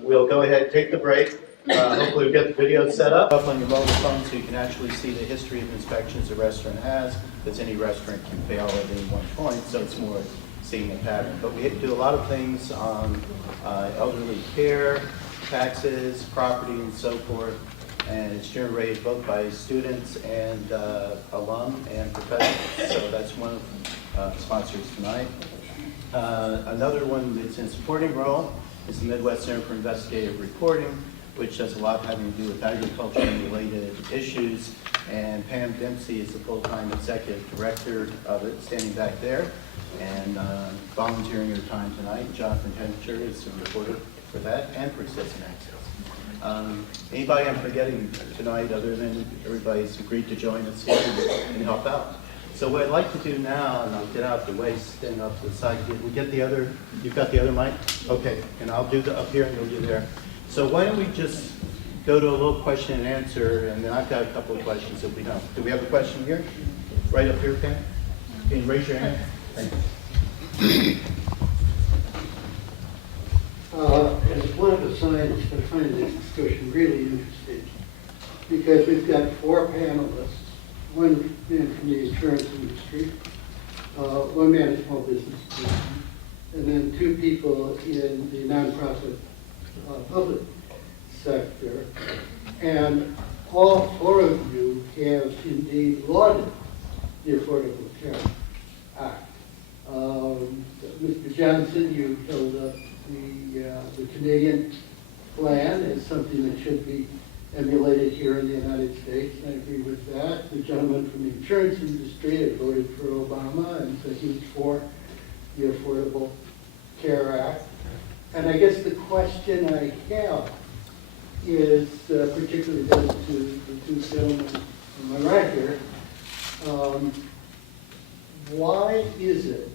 we'll go ahead and take the break. Hopefully we'll get the video set up on your mobile phone so you can actually see the history of inspections a restaurant has, because any restaurant can fail at any one point, so it's more seeing a pattern. But we do a lot of things on elderly care, taxes, property, and so forth, and it's generated both by students and alum and professionals. So that's one of the sponsors tonight. Another one that's in supporting role is the Midwest Center for Investigative Reporting, which does a lot having to do with agriculture and related issues. And Pam Dempsey is the full-time executive director of it, standing back there, and volunteering her time tonight. Jonathan Hencher is the reporter for that and for Citizen Access. Anybody I'm forgetting tonight other than everybody's agreed to join us here and help out? So what I'd like to do now, and I'll get out the way, stand up to the side. Did we get the other, you've got the other mic? Okay, and I'll do the up here and you'll do there. So why don't we just go to a little question and answer, and then I've got a couple of questions if we don't. Do we have a question here? Right up here, Pam? Can you raise your hand? Thank you. As one of the scientists, I find this discussion really interesting because we've got 4 panelists, one man from the insurance industry, one man in small business, and then 2 people in the nonprofit public sector. And all 4 of you have indeed lauded the Affordable Care Act. Mr. Johnson, you held up the Canadian plan as something that should be emulated here in the United States, and I agree with that. The gentleman from the insurance industry had voted for Obama, and so he's for the Affordable Care Act. And I guess the question I have is, particularly goes to the 2 gentlemen on my right here, why is it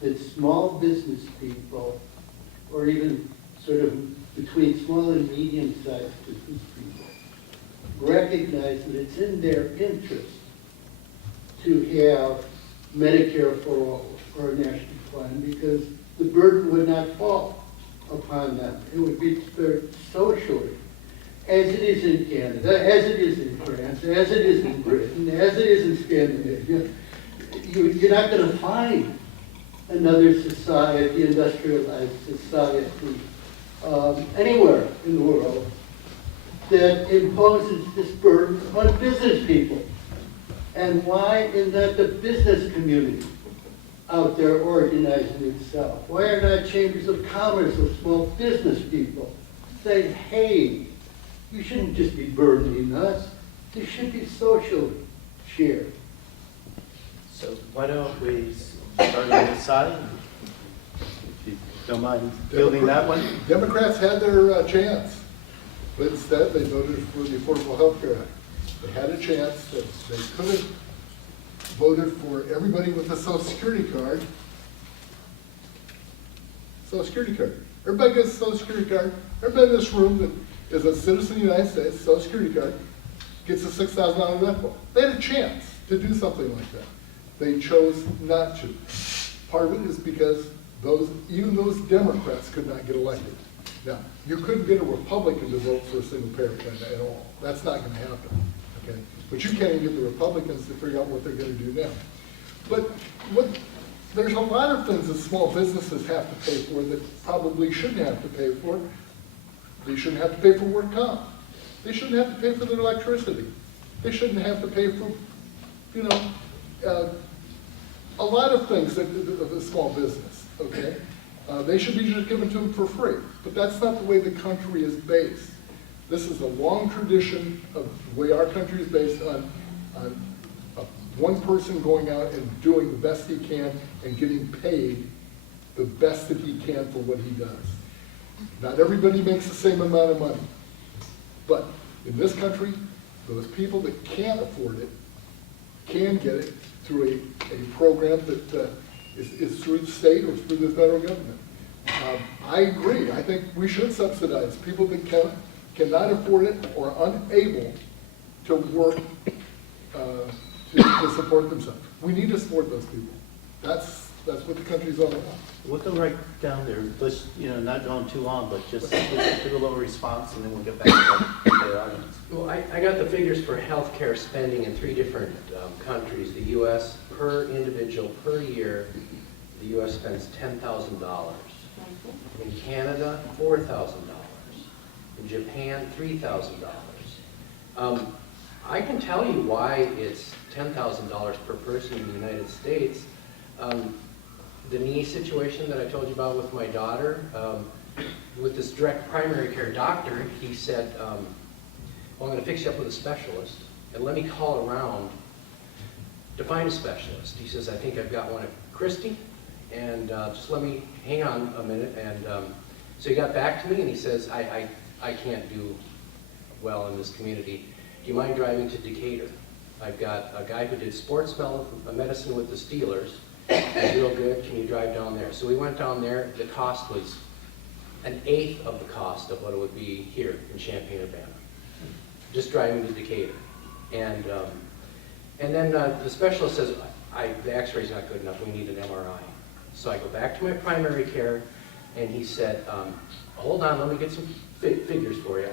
that small business people, or even sort of between small and medium-sized business people, recognize that it's in their interest to have Medicare for all or a national plan, because the burden would not fall upon them. It would be socially, as it is in Canada, as it is in France, as it is in Britain, as it is in Scandinavia. You're not going to find another society, industrialized society, anywhere in the world that imposes this burden on business people. And why is that the business community out there organizing itself? Why are not chambers of commerce of small business people saying, hey, you shouldn't just be burdening us, this should be socially shared? So why don't we start on this side? If you don't mind fielding that one. Democrats had their chance, but instead they voted for the Affordable Health Care Act. They had a chance that they could have voted for everybody with a Social Security card. Social Security card. Everybody gets a Social Security card. Everybody in this room that is a citizen of the United States, Social Security card, gets a $6,000 death bill. They had a chance to do something like that. They chose not to. Part of it is because even those Democrats could not get elected. Now, you couldn't get a Republican to vote for a single payer plan at all. That's not going to happen. Okay? But you can't even get the Republicans to figure out what they're going to do now. But there's a lot of things that small businesses have to pay for that probably shouldn't have to pay for. They shouldn't have to pay for work comp. They shouldn't have to pay for their electricity. They shouldn't have to pay for, a lot of things of a small business, okay? They should be just given to them for free, but that's not the way the country is based. This is a long tradition of the way our country is based on one person going out and doing the best he can and getting paid the best that he can for what he does. Not everybody makes the same amount of money, but in this country, those people that can't afford it can get it through a program that is through the state or through the federal government. I agree. I think we should subsidize people that cannot afford it or are unable to work to support themselves. We need to support those people. That's what the country's all about. We'll go right down there. Let's, not going too long, but just do a little response, and then we'll get back to the audience. Well, I got the figures for healthcare spending in 3 different countries. The U.S. per individual per year, the U.S. spends $10,000. In Canada, $4,000. In Japan, $3,000. I can tell you why it's $10,000 per person in the United States. The knee situation that I told you about with my daughter, with this direct primary care doctor, he said, well, I'm going to fix you up with a specialist. and let me call around to find a specialist. He says, I think I've got one at Christie, and just let me hang on a minute. And so he got back to me and he says, I can't do well in this community. Do you mind driving to Decatur? I've got a guy who did sports medicine with the Steelers. He's real good. Can you drive down there? So we went down there. The cost was 1/8 of the cost of what it would be here in Champaign, Urbana, just driving to Decatur. And then the specialist says, the x-ray's not good enough, we need an MRI. So I go back to my primary care, and he said, hold on, let me get some figures for you.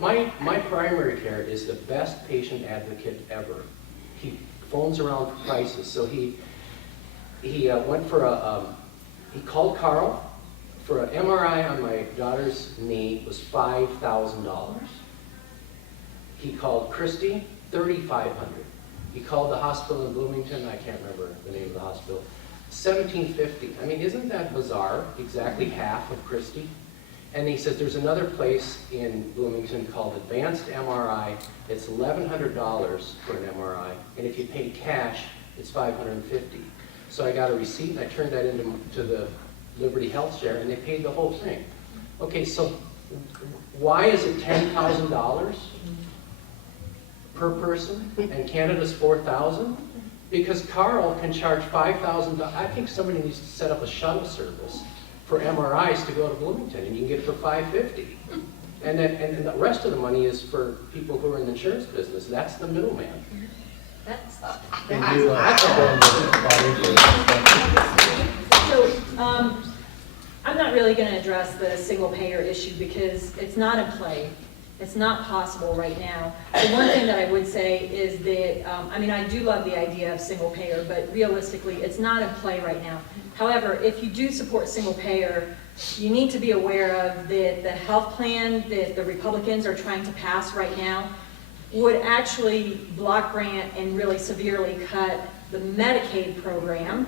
My primary care is the best patient advocate ever. He phones around for prices. So he went for he called Carl for an MRI on my daughter's knee was $5,000. He called Christie, $3,500. He called the hospital in Bloomington, I can't remember the name of the hospital, $1,750. I mean, isn't that bizarre? Exactly half of Christie. And he says there's another place in Bloomington called Advanced MRI. It's $1,100 for an MRI, and if you pay cash, it's $550. So I got a receipt and I turned that into the Liberty Health Share, and they paid the whole thing. Okay, so why is it $10,000 per person, and Canada's $4,000? Because Carl can charge $5,000. I think somebody needs to set up a shuttle service for MRIs to go to Bloomington, and you can get it for $550. And then and the rest of the money is for people who are in the insurance business. That's the middleman. Can you, So, I'm not really going to address the single payer issue because it's not in play. It's not possible right now. The one thing that I would say is that, I mean, I do love the idea of single payer, but realistically, it's not in play right now. However, if you do support single payer, you need to be aware of that the health plan that the Republicans are trying to pass right now would actually block grant and really severely cut the Medicaid program,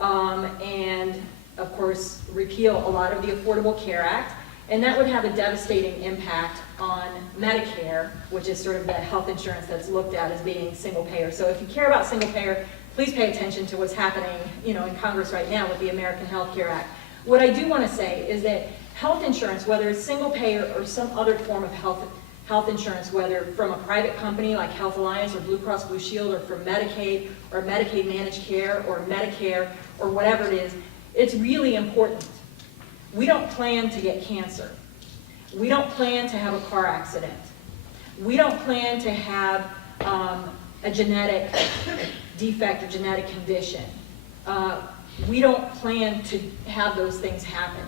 and of course repeal a lot of the Affordable Care Act, and that would have a devastating impact on Medicare, which is sort of the health insurance that's looked at as being single payer. So if you care about single payer, please pay attention to what's happening, you know, in Congress right now with the American Health Care Act. What I do want to say is that health insurance, whether it's single payer or some other form of health insurance, whether from a private company like Health Alliance or Blue Cross Blue Shield, or from Medicaid or Medicaid Managed Care or Medicare or whatever it is, it's really important. We don't plan to get cancer. We don't plan to have a car accident. We don't plan to have a genetic defect or genetic condition. We don't plan to have those things happen.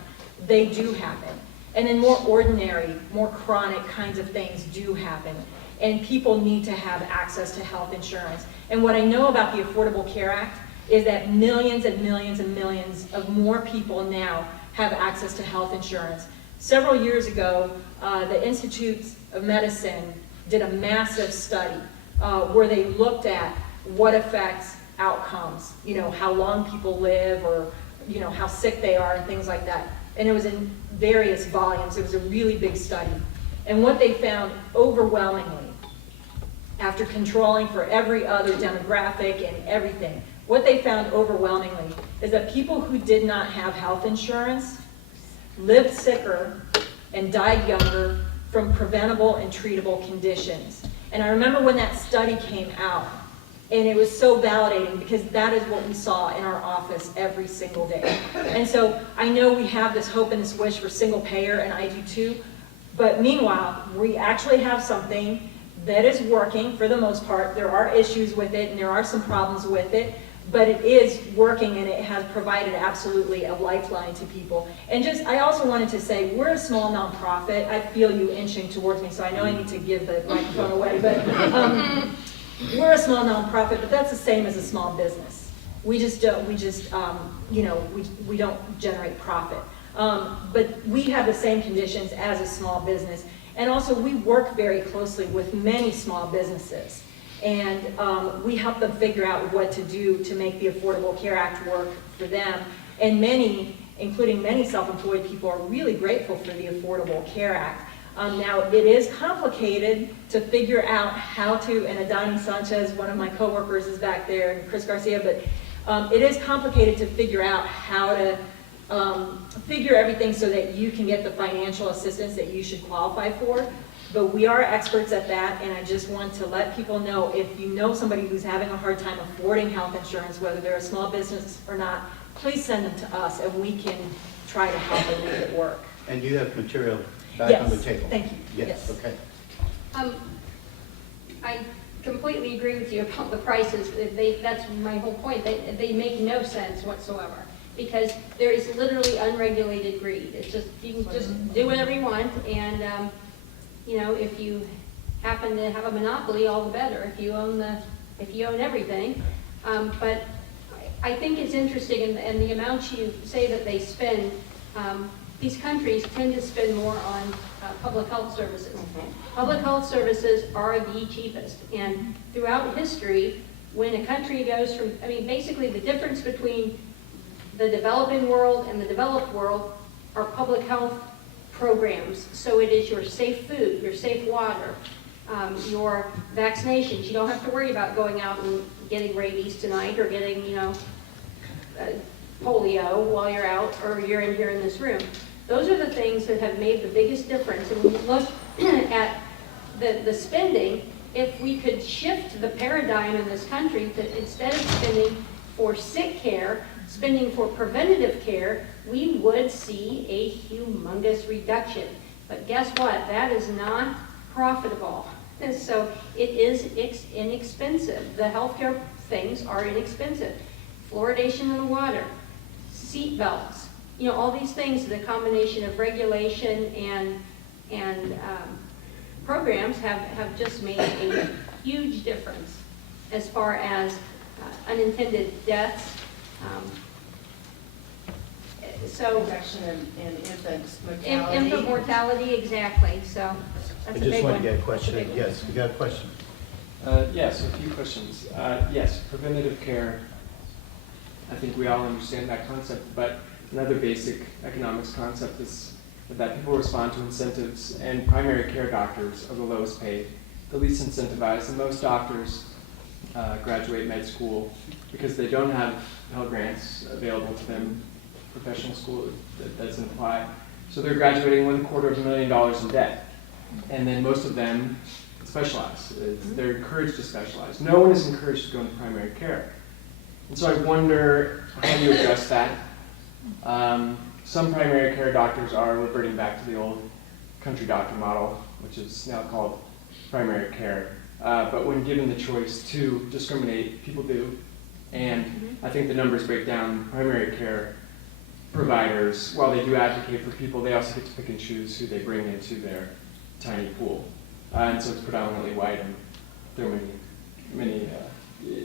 They do happen. And then more ordinary, more chronic kinds of things do happen. And people need to have access to health insurance. And what I know about the Affordable Care Act is that millions and millions and millions of more people now have access to health insurance. Several years ago, the Institutes of Medicine did a massive study where they looked at what affects outcomes, you know, how long people live, or, you know, how sick they are and things like that. And it was in various volumes. It was a really big study. And what they found overwhelmingly, after controlling for every other demographic and everything, what they found overwhelmingly is that people who did not have health insurance lived sicker and died younger from preventable and treatable conditions. And I remember when that study came out, and it was so validating because that is what we saw in our office every single day. And so I know we have this hope and this wish for single payer, and I do too, but meanwhile, we actually have something that is working for the most part. There are issues with it, and there are some problems with it, but it is working, and it has provided absolutely a lifeline to people. And just, I also wanted to say, we're a small nonprofit. I feel you inching towards me, so I know I need to give the microphone away, but we're a small nonprofit, but that's the same as a small business. We just don't, you know, we don't generate profit. But we have the same conditions as a small business. And also, we work very closely with many small businesses. And we help them figure out what to do to make the Affordable Care Act work for them. And many, including many self-employed people, are really grateful for the Affordable Care Act. Now, it is complicated to figure out how to, and Adani Sanchez, one of my coworkers, is back there, and Chris Garcia, but it is complicated to figure out how to figure everything so that you can get the financial assistance that you should qualify for. But we are experts at that, and I just want to let people know, if you know somebody who's having a hard time affording health insurance, whether they're a small business or not, please send them to us, and we can try to help them make it work. And you have material back on the Yes, table? thank you. Yes, okay. I completely agree with you about the prices. That's my whole point. They make no sense whatsoever, because there is literally unregulated greed. It's just, you can just do whatever you want, and, you know, if you happen to have a monopoly, all the better, if you own everything. But I think it's interesting, and the amounts you say that they spend, these countries tend to spend more on public health services. Public health services are the cheapest, and throughout history, when a country goes from, I mean, basically the difference between the developing world and the developed world are public health programs. So it is your safe food, your safe water, your vaccinations. You don't have to worry about going out and getting rabies tonight, or getting, you know, polio while you're out, or you're in here in this room. Those are the things that have made the biggest difference. And when you look at the spending, if we could shift the paradigm in this country to, instead of spending for sick care, spending for preventative care, we would see a humongous reduction. But guess what? That is not profitable. And so it is inexpensive. The healthcare things are inexpensive. Fluoridation of the water, seat belts, you know, all these things, the combination of regulation and programs have just made a huge difference as far as unintended deaths. So Reduction in infant mortality. infant mortality, exactly. So I that's a big just one. want to get a That's question. big one. Yes, we got a question. Yes, a few questions. Yes, preventative care, I think we all understand that concept, but another basic economics concept is that people respond to incentives, and primary care doctors are the lowest paid, the least incentivized, and most doctors graduate med school because they don't have Pell Grants available to them. Professional school, that doesn't apply. So they're graduating with $250,000 in debt. And then most of them specialize. They're encouraged to specialize. No one is encouraged to go into primary care. And so I wonder how you address that. Some primary care doctors are reverting back to the old country doctor model, which is now called primary care. But when given the choice to discriminate, people do. And I think the numbers break down. Primary care providers, while they do advocate for people, they also get to pick and choose who they bring into their tiny pool. And so it's predominantly white, and there are many,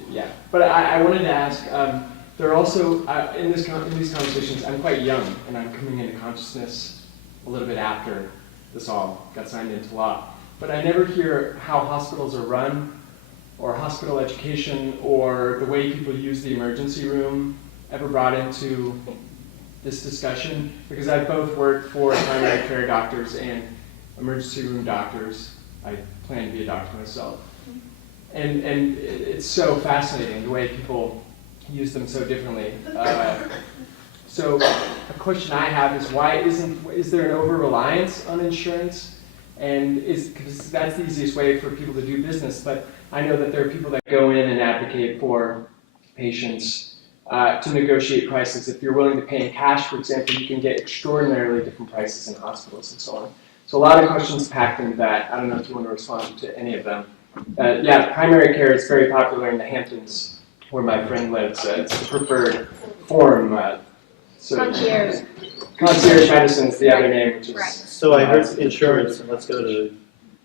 yeah. But I wanted to ask, there are also, in these conversations, I'm quite young, and I'm coming into consciousness a little bit after this all got signed into law. But I never hear how hospitals are run, or hospital education, or the way people use the emergency room ever brought into this discussion, because I've both worked for primary care doctors and emergency room doctors. I plan to be a doctor myself. And it's so fascinating the way people use them so differently. So a question I have is, is there an over-reliance on insurance? And because that's the easiest way for people to do business, but I know that there are people that go in and advocate for patients to negotiate prices. If you're willing to pay in cash, for example, you can get extraordinarily different prices in hospitals and so on. So a lot of questions packed into that. I don't know if you want to respond to any of them. Yeah, primary care is very popular in the Hamptons, where my friend lives. It's the preferred form. Concierge. Concierge medicine is the other name, which is... Right. So I heard insurance, and let's go to the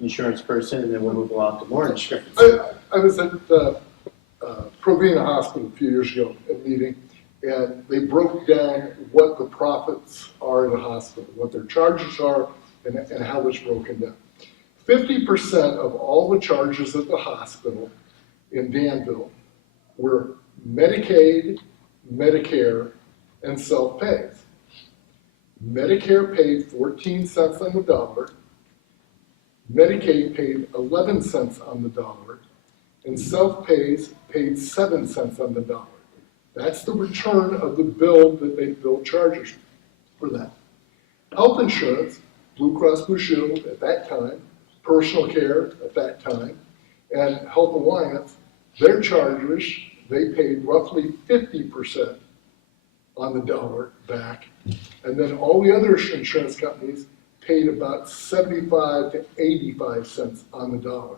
insurance person, and then we'll move along to more insurance. I was at Provena Hospital a few years ago at a meeting, and they broke down what the profits are in a hospital, what their charges are, and how it's broken down. 50% of all the charges at the hospital in Danville were Medicaid, Medicare, and self-pays. Medicare paid 14 cents on the dollar, Medicaid paid 11 cents on the dollar, and self-pays paid 7 cents on the dollar. That's the return of the bill that they bill charges for that. Health insurance, Blue Cross Blue Shield at that time, personal care at that time, and Health Alliance, their charges, they paid roughly 50% on the dollar back. And then all the other insurance companies paid about 75 to 85 cents on the dollar.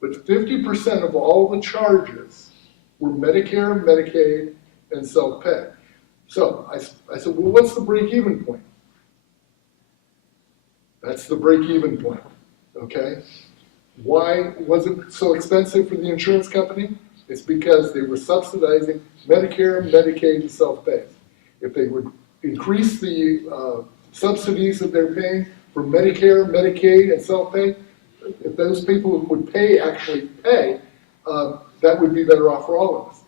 But 50% of all the charges were Medicare, Medicaid, and self-pay. So I said, well, what's the break-even point? That's the break-even point, okay? Why was it so expensive for the insurance company? It's because they were subsidizing Medicare, Medicaid, and self-pay. If they would increase the subsidies that they're paying for Medicare, Medicaid, and self-pay, if those people would actually pay, that would be better off for all of us.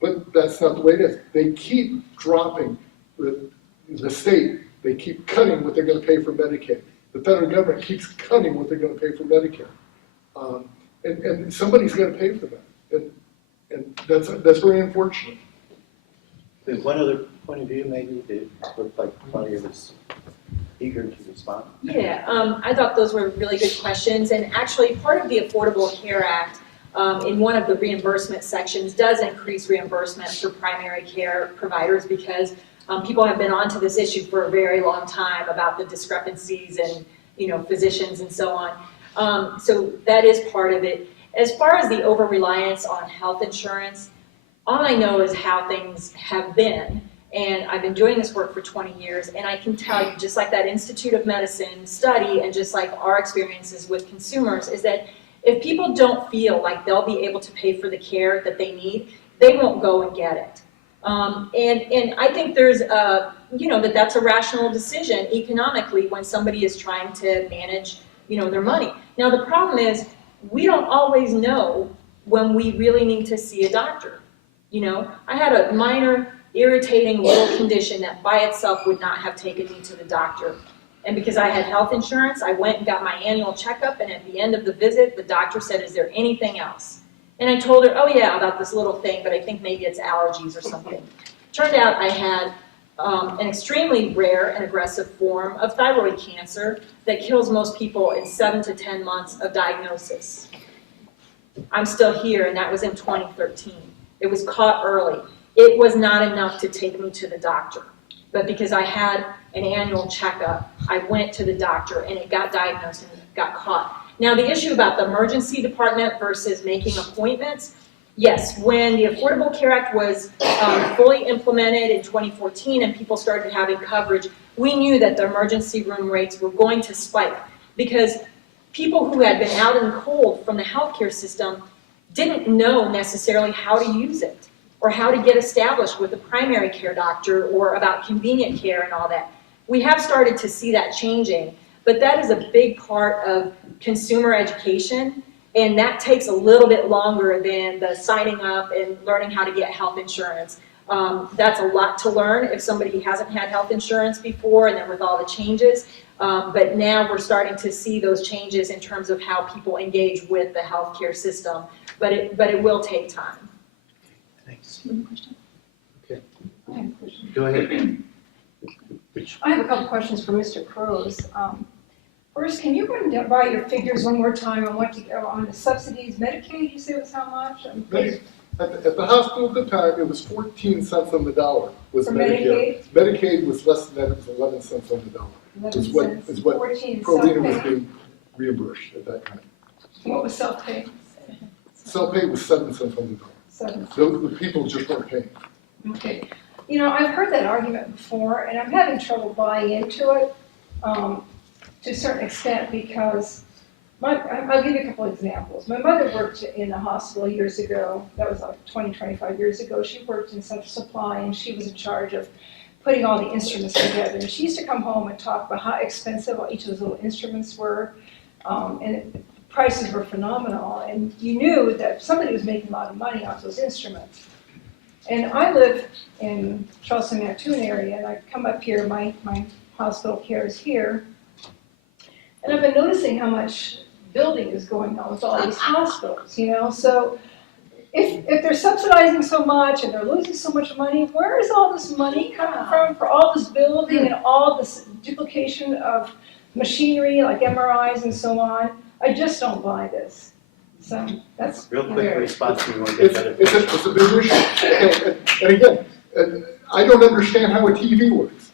But that's not the way it is. They keep dropping the state, they keep cutting what they're going to pay for Medicaid. The federal government keeps cutting what they're going to pay for Medicare. And somebody's got to pay for that. And that's very unfortunate. There's one other point of view, maybe, that looked like Claudia was eager to respond. Yeah, I thought those were really good questions, and actually part of the Affordable Care Act in one of the reimbursement sections does increase reimbursement for primary care providers because people have been onto this issue for a very long time about the discrepancies and physicians and so on. So that is part of it. As far as the over-reliance on health insurance, all I know is how things have been. And I've been doing this work for 20 years, and I can tell you, just like that Institute of Medicine study and just like our experiences with consumers, is that if people don't feel like they'll be able to pay for the care that they need, they won't go and get it. And I think there's, that's a rational decision economically when somebody is trying to manage, their money. Now, the problem is we don't always know when we really need to see a doctor. I had a minor irritating little condition that by itself would not have taken me to the doctor. And because I had health insurance, I went and got my annual checkup, and at the end of the visit, the doctor said, "Is there anything else?" And I told her, "Oh yeah, about this little thing, but I think maybe it's allergies or something." Turned out I had an extremely rare and aggressive form of thyroid cancer that kills most people in 7 to 10 months of diagnosis. I'm still here, and that was in 2013. It was caught early. It was not enough to take me to the doctor. But because I had an annual checkup, I went to the doctor, and it got diagnosed and it got caught. Now, the issue about the emergency department versus making appointments, yes, when the Affordable Care Act was fully implemented in 2014 and people started having coverage, we knew that the emergency room rates were going to spike because people who had been out in the cold from the healthcare system didn't know necessarily how to use it or how to get established with a primary care doctor or about convenient care and all that. We have started to see that changing, but that is a big part of consumer education, and that takes a little bit longer than the signing up and learning how to get health insurance. That's a lot to learn if somebody hasn't had health insurance before and then with all the changes. But now we're starting to see those changes in terms of how people engage with the healthcare system. But it will take time. Thanks. I have a question. Go ahead. I have a couple questions for Mr. Crows. First, can you run by your figures one more time on on the subsidies? Medicaid, you said was how much? At the hospital at the time, it was 14 cents on the dollar was For Medicare. Medicaid was less than that, it was 11 cents on the dollar. 11 cents, Is what 14 Provena was self-pay. being reimbursed at that time. What was self-pay? Self-pay was 7 cents on the dollar. 7. So the people just weren't paying. Okay. I've heard that argument before, and I'm having trouble buying into it to a certain extent because I'll give you a couple examples. My mother worked in a hospital years ago. That was like 20, 25 years ago. She worked in central supply, and she was in charge of putting all the instruments together. And she used to come home and talk about how expensive each of those little instruments were, and prices were phenomenal. And you knew that somebody was making a lot of money off those instruments. And I live in Charleston, Mattoon area, and I come up here, my hospital care is here. And I've been noticing how much building is going on with all these hospitals, you know? So if they're subsidizing so much and they're losing so much money, where is all this money coming from for all this building and all this duplication of machinery like MRIs and so on? I just don't buy this. So that's Real quick response, we want to get better. It's a big issue. And again, I don't understand how a TV works.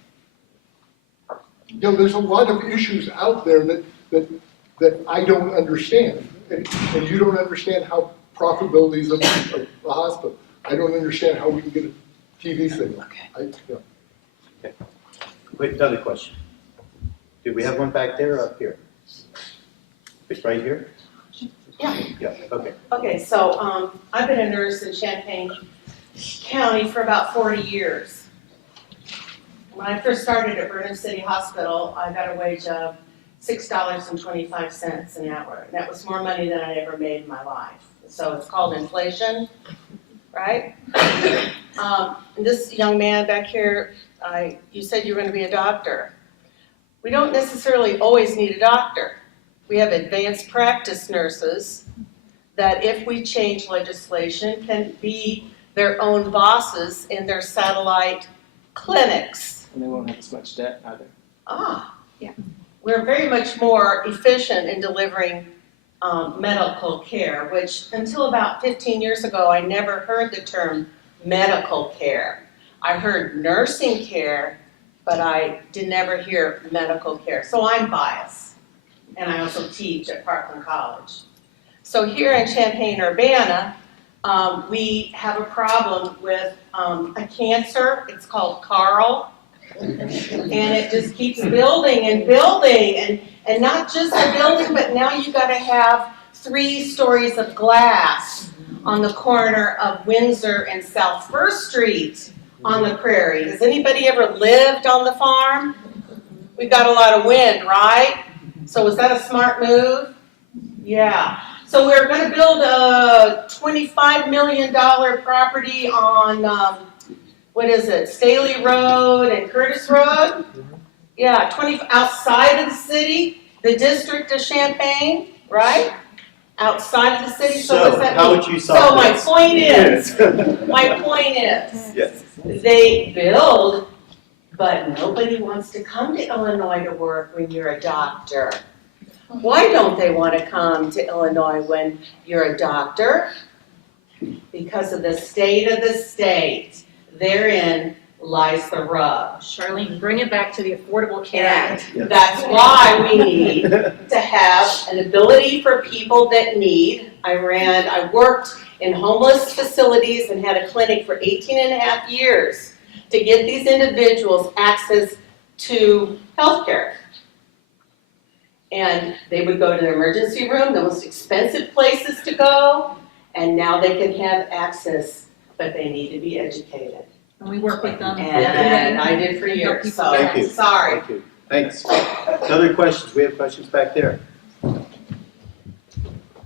You know, there's a lot of issues out there that I don't understand. And you don't understand how profitability of a hospital. I don't understand how we can get a TV signal. Okay. Wait, another question. Do we have one back there or up here? It's right here? Yeah. Yeah, okay. Okay, so I've been a nurse in Champaign County for about 40 years. When I first started at Burnham City Hospital, I got a wage of $6.25 an hour. And that was more money than I ever made in my life. So it's called inflation, right? And this young man back here, you said you were going to be a doctor. We don't necessarily always need a doctor. We have advanced practice nurses that, if we change legislation, can be their own bosses in their satellite clinics. And they won't have as much debt either. Yeah. We're very much more efficient in delivering medical care, which until about 15 years ago, I never heard the term medical care. I heard nursing care, but I did never hear medical care. So I'm biased. And I also teach at Parkland College. So here in Champaign-Urbana, we have a problem with a cancer. It's called Carl. And it just keeps building and building. And not just the building, but now you got to have 3 stories of glass on the corner of Windsor and South First Street on the prairie. Has anybody ever lived on the farm? We've got a lot of wind, right? So was that a smart move? Yeah. So we're going to build a $25 million property on, what is it, Staley Road and Curtis Road? Yeah, outside of the city, the district of Champaign, right? Outside of the city. So what's that how mean? would you solve my this? point is, Yes. they build, but nobody wants to come to Illinois to work when you're a doctor. Why don't they want to come to Illinois when you're a doctor? Because of the state of the state. Therein lies the rub. Charlene, bring it back to the Affordable Care And Act. that's why we need to have an ability for people that need. I worked in homeless facilities and had a clinic for 18 and a half years to get these individuals access to health care. And they would go to the emergency room, the most expensive places to go, and now they can have access, but they need to be educated. And we work with them. And I did for years, so Thank you. sorry. Thank you. Thanks. Other questions? We have questions back there.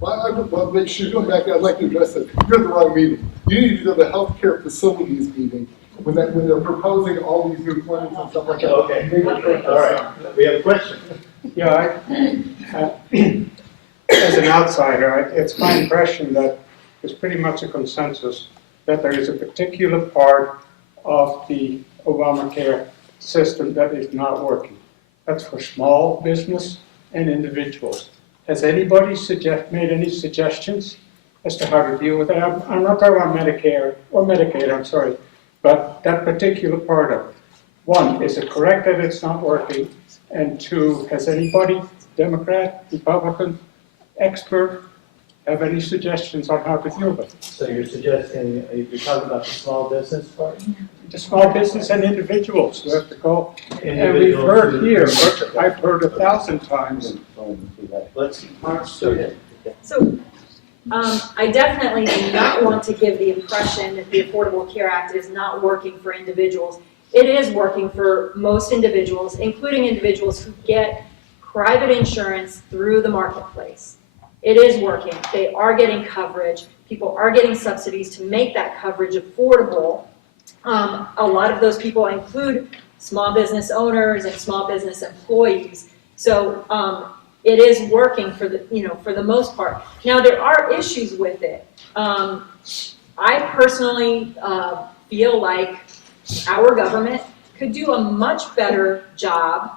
Well, she's going back, I'd like to address that. You're at the wrong meeting. You need to go to the healthcare facilities meeting when they're proposing all these new clinics and stuff like that. Okay, all right. We have a question. Yeah, as an outsider, it's my impression that there's pretty much a consensus that there is a particular part of the Obamacare system that is not working. That's for small business and individuals. Has anybody made any suggestions as to how to deal with that? I'm not talking about Medicare or Medicaid, I'm sorry, but that particular part of it. 1, is it correct that it's not working? And 2, has anybody, Democrat, Republican, expert, have any suggestions on how to deal with it? So you're suggesting, you're talking about the small business part? The small business and individuals who have to go. And we've heard here, I've heard 1,000 times. Let's, So, I definitely do not want to give the impression that the Affordable Care Act is not working for individuals. It is working for most individuals, including individuals who get private insurance through the marketplace. It is working. They are getting coverage. People are getting subsidies to make that coverage affordable. A lot of those people include small business owners and small business employees. So it is working for the, for the most part. Now, there are issues with it. I personally feel like our government could do a much better job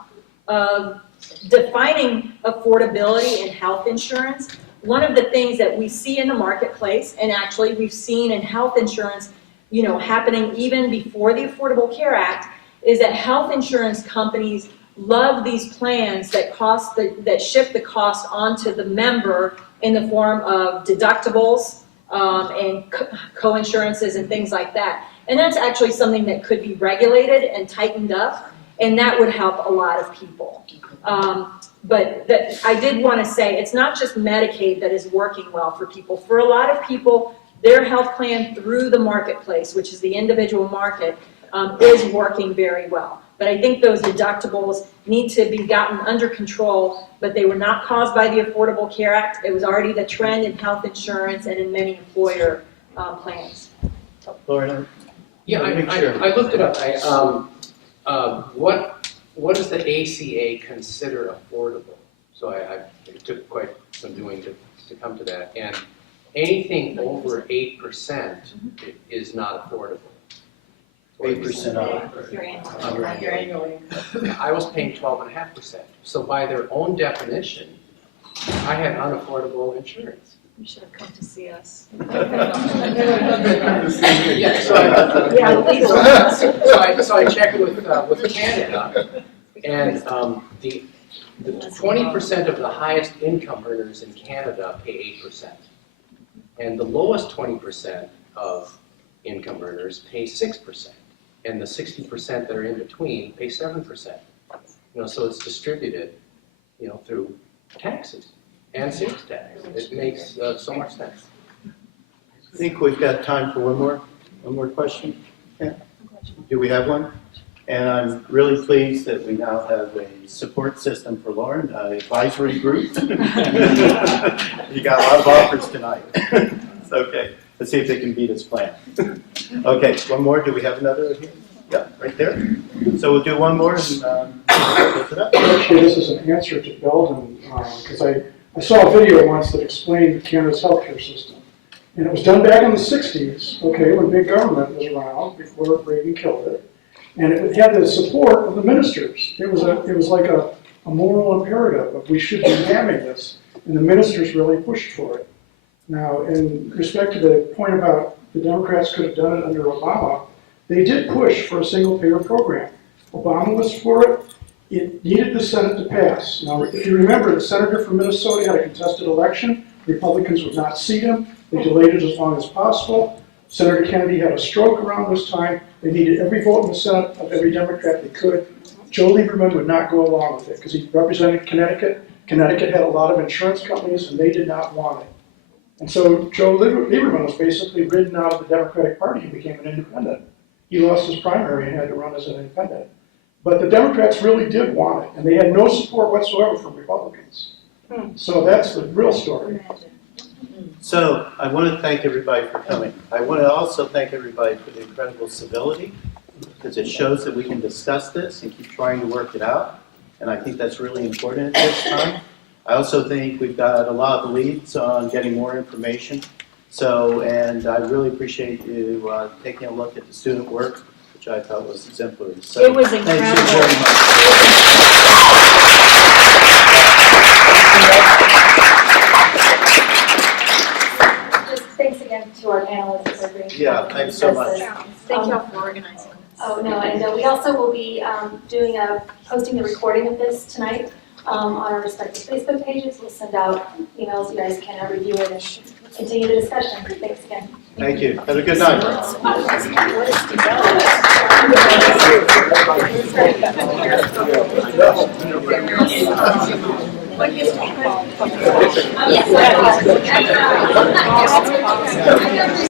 of defining affordability in health insurance. One of the things that we see in the marketplace, and actually we've seen in health insurance, happening even before the Affordable Care Act, is that health insurance companies love these plans that shift the cost onto the member in the form of deductibles and co-insurances and things like that. And that's actually something that could be regulated and tightened up, and that would help a lot of people. But I did want to say, it's not just Medicaid that is working well for people. For a lot of people, their health plan through the marketplace, which is the individual market, is working very well. But I think those deductibles need to be gotten under control, but they were not caused by the Affordable Care Act. It was already the trend in health insurance and in many employer plans. Lauren? Yeah, I looked it up. What does the ACA consider affordable? So it took quite some doing to come to that. And anything over 8% is not affordable. 8% of Your annual income. I was paying 12.5%. So by their own definition, I had unaffordable insurance. You should have come to see us. Yeah, so I checked with Canada, and the 20% of the highest income earners in Canada pay 8%, and the lowest 20% of income earners pay 6%, and the 60% that are in between pay 7%. So it's distributed, through taxes and sales tax. It makes so much sense. I think we've got time for one more question. Yeah. Do we have one? And I'm really pleased that we now have a support system for Lauren, an advisory group. You got a lot of offers tonight. It's okay. Let's see if they can beat his plan. Okay, one more. Do we have another here? Yeah, right there. So we'll do one more and close it up. Actually, this is an answer to Belden, because I saw a video once that explained Canada's healthcare system. And it was done back in the 60s, when big government was around, before Reagan killed it. And it had the support of the ministers. It was like a moral imperative of we should be having this. And the ministers really pushed for it. Now, in respect to the point about the Democrats could have done it under Obama, they did push for a single-payer program. Obama was for it. It needed the Senate to pass. Now, if you remember, the senator from Minnesota had a contested election. Republicans would not seat him. They delayed it as long as possible. Senator Kennedy had a stroke around this time. They needed every vote in the Senate of every Democrat they could. Joe Lieberman would not go along with it because he represented Connecticut. Connecticut had a lot of insurance companies, and they did not want it. And so Joe Lieberman was basically ridden out of the Democratic Party and became an independent. He lost his primary and had to run as an independent. But the Democrats really did want it, and they had no support whatsoever from Republicans. So that's the real story. So I want to thank everybody for coming. I want to also thank everybody for the incredible civility, because it shows that we can discuss this and keep trying to work it out. And I think that's really important at this time. I also think we've got a lot of leads on getting more information. So, and I really appreciate you taking a look at the student work, which I thought was exemplary. So, it was incredible. Thank you very much. Just thanks again to our panelists for bringing. Yeah, thanks so much. Thank y'all for organizing. Oh, no, and we also will be posting the recording of this tonight on our respective Facebook pages. We'll send out emails. You guys can review it and continue the discussion. Thanks again. Thank you. Have a good night. Yes.